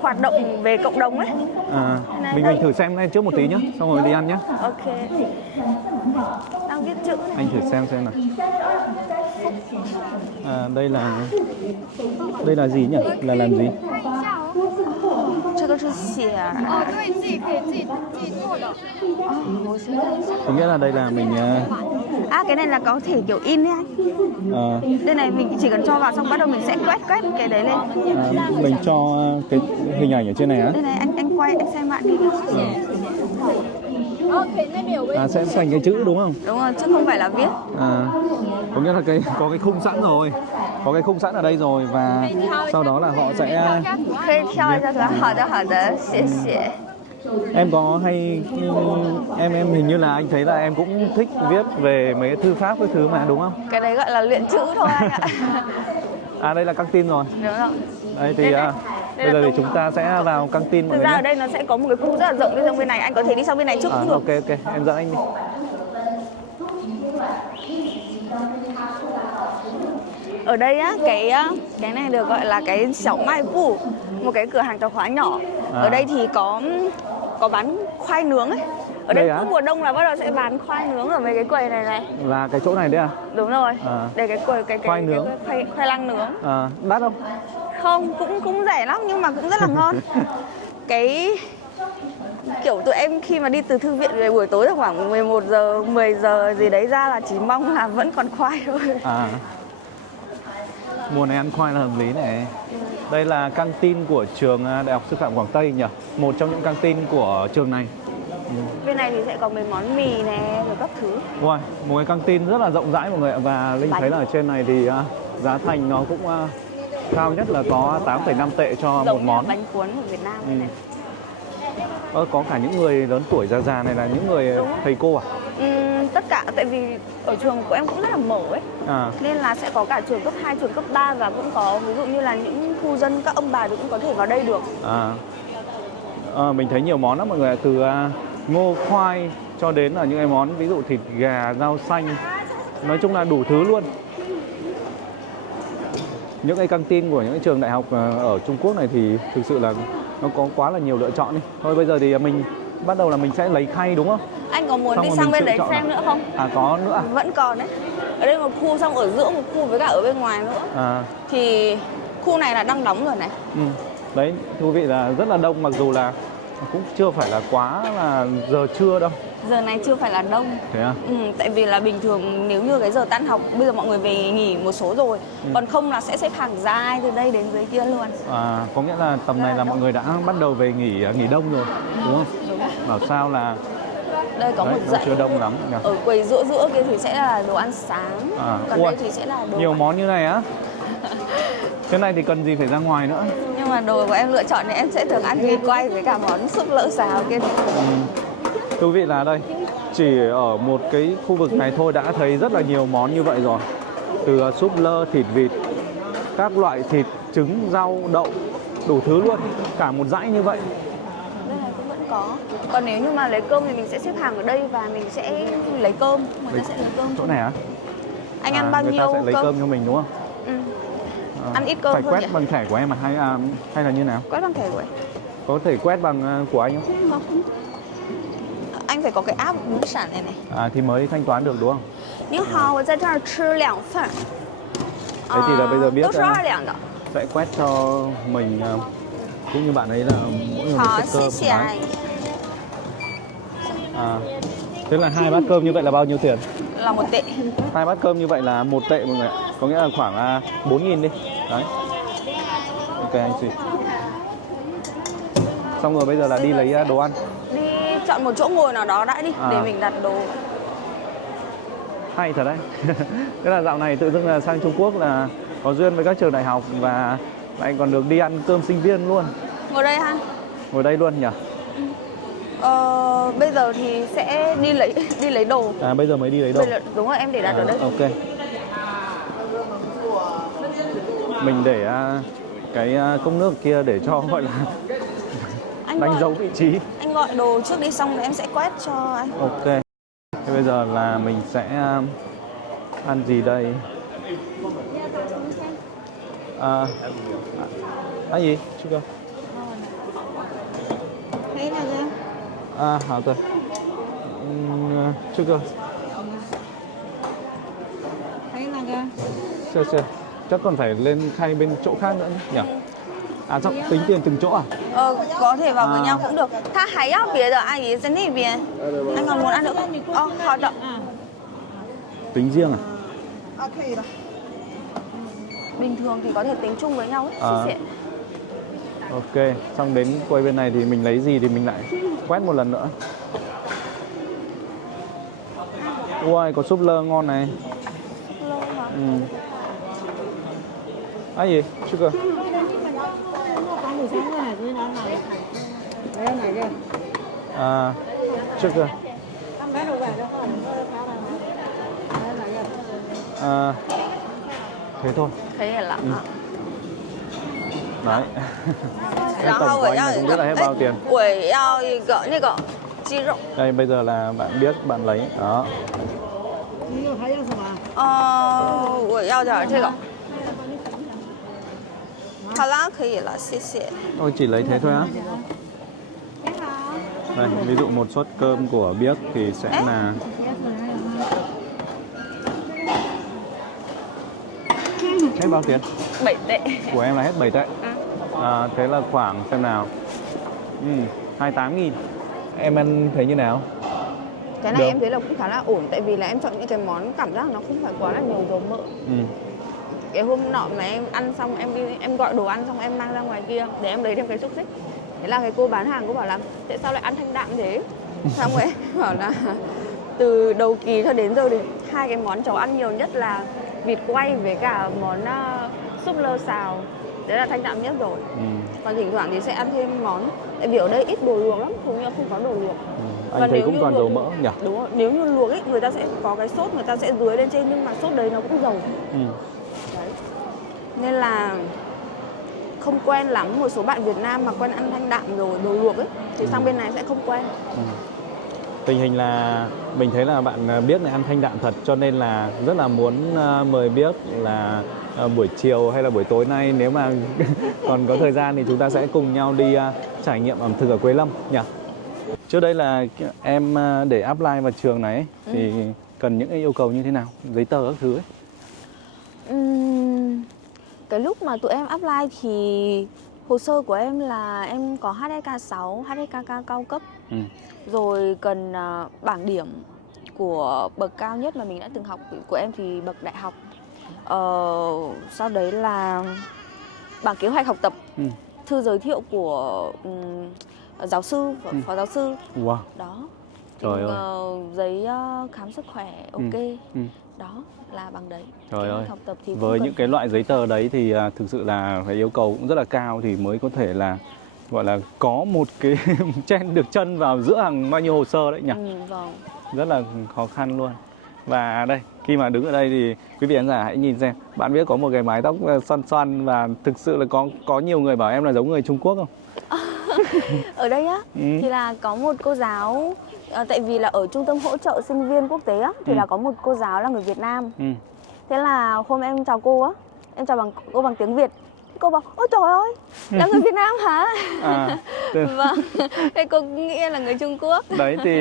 hoạt động về cộng đồng ấy. Mình thử xem ngay trước một tí nhá, xong rồi đi ăn nhá. Ok. Đang viết chữ này. Anh thử xem nào. Đây là gì nhỉ? Là làm gì? 这个是写对，自己可以自己做的。Có nghĩa là đây là mình cái này là có thể kiểu in ấy anh. Đây này mình chỉ cần cho vào xong bắt đầu mình sẽ quét cái đấy lên. Mình cho cái hình ảnh ở trên này á. Đây này anh quay anh xem bạn đi. Sẽ thành cái chữ đúng không? Đúng rồi, chứ không phải là viết. Có nghĩa là có cái khung sẵn rồi. Có cái khung sẵn ở đây rồi và sau đó là họ sẽ hảo的, 谢谢. Em có hay em hình như là anh thấy là em cũng thích viết về mấy cái thư pháp cái thứ mà đúng không? Cái đấy gọi là luyện chữ thôi anh ạ. Đây là căng tin rồi. Đúng rồi. Đây thì bây giờ thì chúng ta sẽ vào căng tin mọi người nhé. Thực ra ở đây nó sẽ có một cái khu rất là rộng, đi sang bên này, anh có thể đi sang bên này trước cũng được. Ok, em dẫn anh đi. Ở đây á, cái này được gọi là cái Xiao Mai Bu, một cái cửa hàng tạp hóa nhỏ. Ở đây thì có bán khoai nướng ấy. Ở đây cứ mùa đông là bắt đầu sẽ bán khoai nướng ở mấy cái quầy này. Là cái chỗ này đấy à? Đúng rồi. Đây cái quầy khoai nướng, khoai lang nướng. Đắt không? Không, cũng rẻ lắm nhưng mà cũng rất là ngon. Cái kiểu tụi em khi mà đi từ thư viện về buổi tối là khoảng 11 giờ, 10 giờ gì đấy ra là chỉ mong là vẫn còn khoai thôi. Mùa này ăn khoai là hợp lý này. Đây là căng tin của trường Đại học Sư phạm Quảng Tây nhỉ? Một trong những căng tin của trường này. Bên này thì sẽ có mấy món mì nè, rồi các thứ. Wow, một cái căng tin rất là rộng rãi mọi người ạ. Và Linh thấy là ở trên này thì giá thành nó cũng cao nhất là có 8,5 tệ cho một món. Bánh cuốn của Việt Nam này. Có cả những người lớn tuổi già này là những người thầy cô à? Tất cả, tại vì ở trường của em cũng rất là mở ấy, nên là sẽ có cả trường cấp 2, trường cấp 3 và cũng có ví dụ như là những khu dân các ông bà thì cũng có thể vào đây được. Mình thấy nhiều món lắm mọi người ạ, từ ngô khoai cho đến là những cái món ví dụ thịt gà, rau xanh, nói chung là đủ thứ luôn. Những cái căng tin của những cái trường đại học ở Trung Quốc này thì thực sự là nó có quá là nhiều lựa chọn đi. Thôi bây giờ thì mình bắt đầu là mình sẽ lấy khay đúng không? Anh có muốn Xong đi rồi sang mình bên tự đấy chọn xem nữa không? Có nữa à? Vẫn còn đấy. Ở đây một khu, xong ở giữa một khu với cả ở bên ngoài nữa. Thì khu này là đang đóng rồi này. Đấy, thú vị là rất là đông, mặc dù là cũng chưa phải là quá là giờ trưa đâu. Giờ này chưa phải là đông. Thế à? Tại vì là bình thường nếu như cái giờ tan học bây giờ mọi người về nghỉ một số rồi, còn không là sẽ xếp hàng dài từ đây đến dưới kia luôn. Có nghĩa là tầm này là mọi người đã bắt đầu về nghỉ đông rồi, đúng không? Đúng. Bảo sao là đây có một dãy chưa đông lắm nhỉ? Ở quầy giữa kia thì sẽ là đồ ăn sáng, còn đây thì sẽ là đồ nhiều món như này á. Cái này thì cần gì phải ra ngoài nữa. Nhưng mà đồ của em lựa chọn thì em sẽ thường ăn ghi quay với cả món súp lỡ xào kia. Thú vị là đây, chỉ ở một cái khu vực này thôi đã thấy rất là nhiều món như vậy rồi. Từ súp lơ, thịt vịt, các loại thịt, trứng, rau, đậu, đủ thứ luôn. Cả một dãy như vậy. Đây này cũng vẫn có. Còn nếu như mà lấy cơm thì mình sẽ xếp hàng ở đây và mình sẽ lấy cơm. Người ta sẽ lấy cơm. Chỗ này á? Anh ăn bao nhiêu người ta sẽ lấy cơm cho mình đúng không? Ăn ít cơm phải thôi quét nhỉ? bằng thẻ của em hay là như nào? Quét bằng thẻ của em. Có thể quét bằng của anh không? Không. Anh phải có cái app bún sản này này. Thì mới thanh toán được đúng không? 您好，我在这儿吃2份。 Thế thì là bây giờ biết 都是2两的。 sẽ quét cho mình cũng như bạn ấy là mỗi người một好，suất cơm. 谢谢阿姨。 Thế là 2 bát cơm như vậy là bao nhiêu tiền? Là 1 tệ. 2 bát cơm như vậy là 1 tệ mọi người ạ. Có nghĩa là khoảng 4.000 đi. Đấy. Ok anh chị. Xong rồi bây giờ là đi lấy đồ ăn. Đi chọn một chỗ ngồi nào đó đã đi để mình đặt đồ. Hay thật đấy. Thế là dạo này tự dưng là sang Trung Quốc là có duyên với các trường đại học và lại còn được đi ăn cơm sinh viên luôn. Ngồi đây ha. Ngồi đây luôn nhỉ? Bây giờ thì sẽ đi lấy đồ. Bây giờ mới đi lấy đồ. Đúng rồi, em để đặt ở đây. Ok. Mình để cái cốc nước kia để cho gọi là đánh dấu vị trí. Anh gọi đồ trước đi xong rồi em sẽ quét cho anh. Ok. Thế bây giờ là mình sẽ ăn gì đây? Ăn gì? Chưa cơ. Thế là gì? Hảo rồi. Chưa cơ. Thấy là kìa. Chưa. Chắc còn phải lên khay bên chỗ khác nữa nhỉ? Sao tính tiền từng chỗ à? Có thể vào với nhau cũng được. Tha hay要别的阿姨在那边. Anh còn muốn ăn nữa không? Hào đậu. Tính riêng à? Bình thường thì có thể tính chung với nhau ấy. Ok, xong đến quay bên này thì mình lấy gì thì mình lại quét một lần nữa. Ui, có súp lơ ngon này. Gì? Chưa cơ. Chưa cơ. Thế thôi. Thế là Đấy. 然后我要一 không biết là hết 个， bao tiền. 我要一个那个鸡肉。 Đây bây giờ là bạn biết bạn lấy. Đó. 我要点这个。好啦，可以了，谢谢。 Ôi chỉ lấy thế thôi á? Đây, ví dụ một suất cơm của Biếc thì sẽ là hết bao tiền? 7 tệ. Của em là hết 7 tệ. Thế là khoảng xem nào. 28.000. Em ăn thấy như nào? Cái này Được. em thấy là cũng khá là ổn, tại vì là em chọn những cái món cảm giác nó không phải quá là nhiều dầu mỡ. Cái hôm nọ mà em ăn xong em gọi đồ ăn xong em mang ra ngoài kia để em lấy thêm cái xúc xích. Thế là cái cô bán hàng cô bảo là tại sao lại ăn thanh đạm thế? Xong rồi em bảo là từ đầu kỳ cho đến giờ thì 2 cái món cháu ăn nhiều nhất là vịt quay với cả món súp lơ xào. Đấy là thanh đạm nhất rồi. Còn thỉnh thoảng thì sẽ ăn thêm món. Tại vì ở đây ít đồ luộc lắm, hầu như không có đồ luộc. Anh thấy cũng toàn dầu mỡ nhỉ? Đúng rồi, nếu như luộc ấy, người ta sẽ có cái sốt, người ta sẽ rưới lên trên, nhưng mà sốt đấy nó cũng dầu. Đấy. Nên là không quen lắm. Một số bạn Việt Nam mà quen ăn thanh đạm rồi, đồ luộc ấy, thì sang bên này sẽ không quen. Tình hình là mình thấy là bạn Biếc này ăn thanh đạm thật, cho nên là rất là muốn mời Biếc là buổi chiều hay là buổi tối nay nếu mà còn có thời gian thì chúng ta sẽ cùng nhau đi trải nghiệm ẩm thực ở Quế Lâm nhỉ. Trước đây là em để apply vào trường này ấy, thì cần những yêu cầu như thế nào, giấy tờ các thứ ấy? Cái lúc mà tụi em apply thì hồ sơ của em là em có HSK6, HSK cao cấp. Rồi cần bảng điểm của bậc cao nhất mà mình đã từng học của em thì bậc đại học. Sau đấy là bảng kế hoạch học tập, thư giới thiệu của giáo sư, phó giáo sư. Wow. Đó. Trời ơi. Giấy khám sức khỏe, ok. Đó là bằng đấy. Trời ơi. Học tập thì với những cái loại giấy tờ đấy thì thực sự là phải yêu cầu cũng rất là cao thì mới có thể là gọi là có một cái chen được chân vào giữa hàng bao nhiêu hồ sơ đấy nhỉ? Vâng. Rất là khó khăn luôn. Và đây, khi mà đứng ở đây thì quý vị khán giả hãy nhìn xem, bạn biết có một cái mái tóc xoăn xoăn và thực sự là có nhiều người bảo em là giống người Trung Quốc không? Ở đây á thì là có một cô giáo, tại vì là ở trung tâm hỗ trợ sinh viên quốc tế á thì là có một cô giáo là người Việt Nam. Thế là hôm em chào cô á, em chào cô bằng tiếng Việt. Cô bảo, ôi trời ơi, là người Việt Nam hả? Vâng, thế cô nghĩ là người Trung Quốc. Đấy thì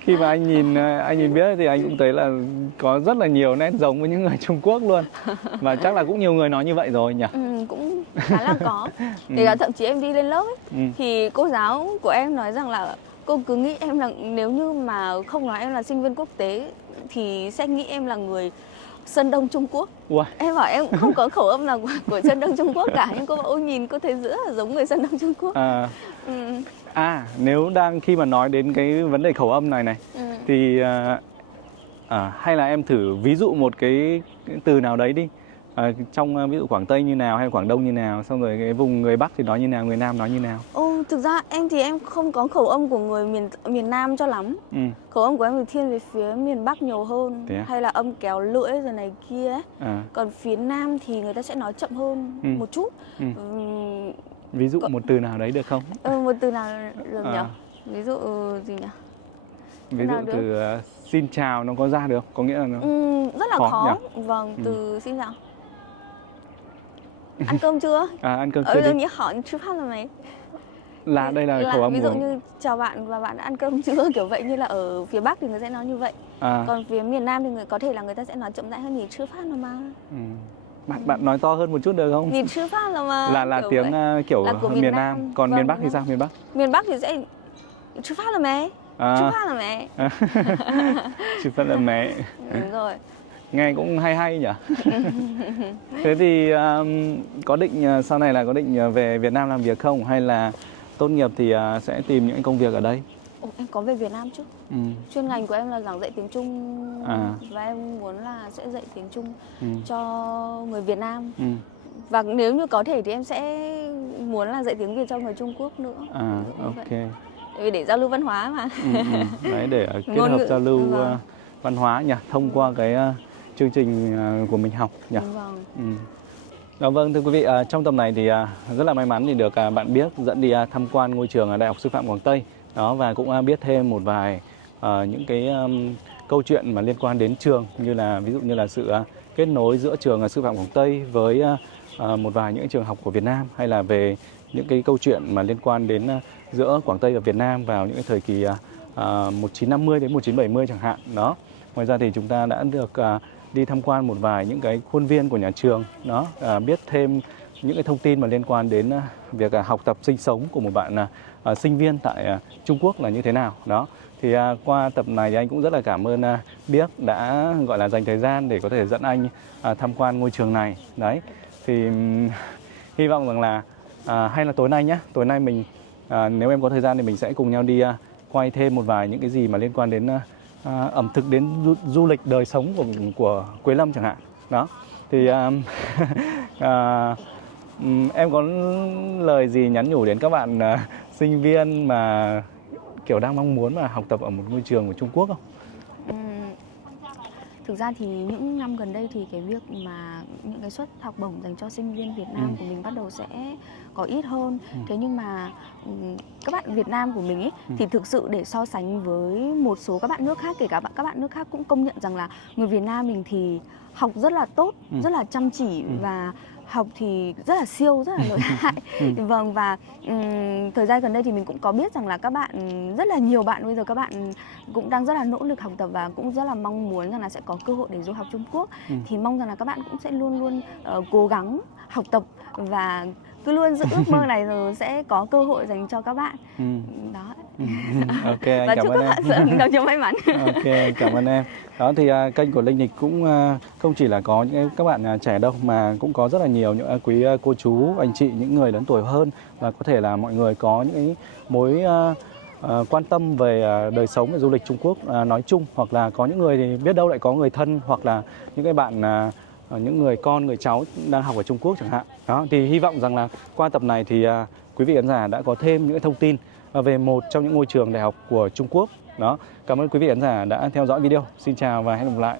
khi mà anh nhìn biết thì anh cũng thấy là có rất là nhiều nét giống với những người Trung Quốc luôn. Và chắc là cũng nhiều người nói như vậy rồi nhỉ? Cũng khá là có. Thì là thậm chí em đi lên lớp ấy, thì cô giáo của em nói rằng là cô cứ nghĩ em là, nếu như mà không nói em là sinh viên quốc tế thì sẽ nghĩ em là người Sơn Đông Trung Quốc. Em bảo em không có khẩu âm nào của Sơn Đông Trung Quốc cả, nhưng cô bảo ôi nhìn cô thấy rất là giống người Sơn Đông Trung Quốc. Nếu khi mà nói đến cái vấn đề khẩu âm này thì hay là em thử ví dụ một cái từ nào đấy đi, trong ví dụ Quảng Tây như nào hay Quảng Đông như nào, xong rồi cái vùng người Bắc thì nói như nào, người Nam nói như nào? Thực ra em thì em không có khẩu âm của người miền Nam cho lắm. Khẩu âm của em thì thiên về phía miền Bắc nhiều hơn, hay là âm kéo lưỡi rồi này kia ấy. Còn phía Nam thì người ta sẽ nói chậm hơn một chút. Ví dụ một từ nào đấy được không? Một từ nào được nhỉ? Ví dụ gì nhỉ? Ví dụ từ xin chào nó có ra được không? Có nghĩa là nó rất là khó. Vâng, từ xin chào. Ăn cơm chưa? Ăn cơm chưa đi. Như hỏi chứ phát là mày. Là đây là khẩu âm ví dụ như chào bạn và bạn đã ăn cơm chưa, kiểu vậy, như là ở phía Bắc thì người sẽ nói như vậy. Còn phía miền Nam thì có thể là người ta sẽ nói chậm rãi hơn, nhỉ chưa phát là mà. Bạn nói to hơn một chút được không? Nhìn chưa phát là mà. Là tiếng kiểu là của miền Nam. Còn miền Bắc thì sao? Miền Bắc? Miền Bắc thì sẽ chưa phát là mẹ. Chưa phát là mẹ. Chưa phát là mẹ. Đúng rồi. Nghe cũng hay nhỉ. Thế thì có định sau này là có định về Việt Nam làm việc không, hay là tốt nghiệp thì sẽ tìm những công việc ở đây? Em có về Việt Nam chứ. Chuyên ngành của em là giảng dạy tiếng Trung và em muốn là sẽ dạy tiếng Trung cho người Việt Nam. Và nếu như có thể thì em sẽ muốn là dạy tiếng Việt cho người Trung Quốc nữa. Ok. Vì để giao lưu văn hóa mà. Đấy, để kết hợp giao lưu văn hóa nhỉ, thông qua cái chương trình của mình học nhỉ. Vâng, thưa quý vị, trong tập này thì rất là may mắn thì được bạn Biếc dẫn đi tham quan ngôi trường Đại học Sư phạm Quảng Tây. Đó, và cũng biết thêm một vài những cái câu chuyện mà liên quan đến trường, như là ví dụ như là sự kết nối giữa trường Sư phạm Quảng Tây với một vài những trường học của Việt Nam, hay là về những cái câu chuyện mà liên quan đến giữa Quảng Tây và Việt Nam vào những cái thời kỳ 1950 đến 1970 chẳng hạn. Đó. Ngoài ra thì chúng ta đã được đi tham quan một vài những cái khuôn viên của nhà trường, đó, biết thêm những cái thông tin mà liên quan đến việc học tập sinh sống của một bạn sinh viên tại Trung Quốc là như thế nào. Đó. Thì qua tập này thì anh cũng rất là cảm ơn Biếc đã gọi là dành thời gian để có thể dẫn anh tham quan ngôi trường này. Đấy. Thì hy vọng rằng là hay là tối nay nhé, tối nay mình nếu em có thời gian thì mình sẽ cùng nhau đi quay thêm một vài những cái gì mà liên quan đến ẩm thực, đến du lịch đời sống của Quế Lâm chẳng hạn. Đó. Thì Em có lời gì nhắn nhủ đến các bạn sinh viên mà kiểu đang mong muốn mà học tập ở một ngôi trường của Trung Quốc không? Ừm, Thực ra thì những năm gần đây thì cái việc mà những cái suất học bổng dành cho sinh viên Việt Nam của mình bắt đầu sẽ có ít hơn. Thế nhưng mà các bạn Việt Nam của mình ấy thì thực sự để so sánh với một số các bạn nước khác, kể cả các bạn nước khác cũng công nhận rằng là người Việt Nam mình thì học rất là tốt, rất là chăm chỉ và học thì rất là siêu, rất là lợi hại. Vâng, và thời gian gần đây thì mình cũng có biết rằng là các bạn, rất là nhiều bạn bây giờ các bạn cũng đang rất là nỗ lực học tập và cũng rất là mong muốn rằng là sẽ có cơ hội để du học Trung Quốc. Thì mong rằng là các bạn cũng sẽ luôn luôn cố gắng học tập và cứ luôn giữ ước mơ này rồi sẽ có cơ hội dành cho các bạn. Đó. Ok, anh Và cảm chúc ơn các em. bạn sẽ gặp nhiều may mắn. Ok, cảm ơn em. Đó thì kênh của Linh thì cũng không chỉ là có những các bạn trẻ đâu mà cũng có rất là nhiều những quý cô chú, anh chị, những người lớn tuổi hơn và có thể là mọi người có những cái mối quan tâm về đời sống và du lịch Trung Quốc nói chung, hoặc là có những người thì biết đâu lại có người thân hoặc là những cái bạn những người con, người cháu đang học ở Trung Quốc chẳng hạn. Đó thì hy vọng rằng là qua tập này thì quý vị khán giả đã có thêm những cái thông tin về một trong những ngôi trường đại học của Trung Quốc. Đó, cảm ơn quý vị khán giả đã theo dõi video. Xin chào và hẹn gặp lại.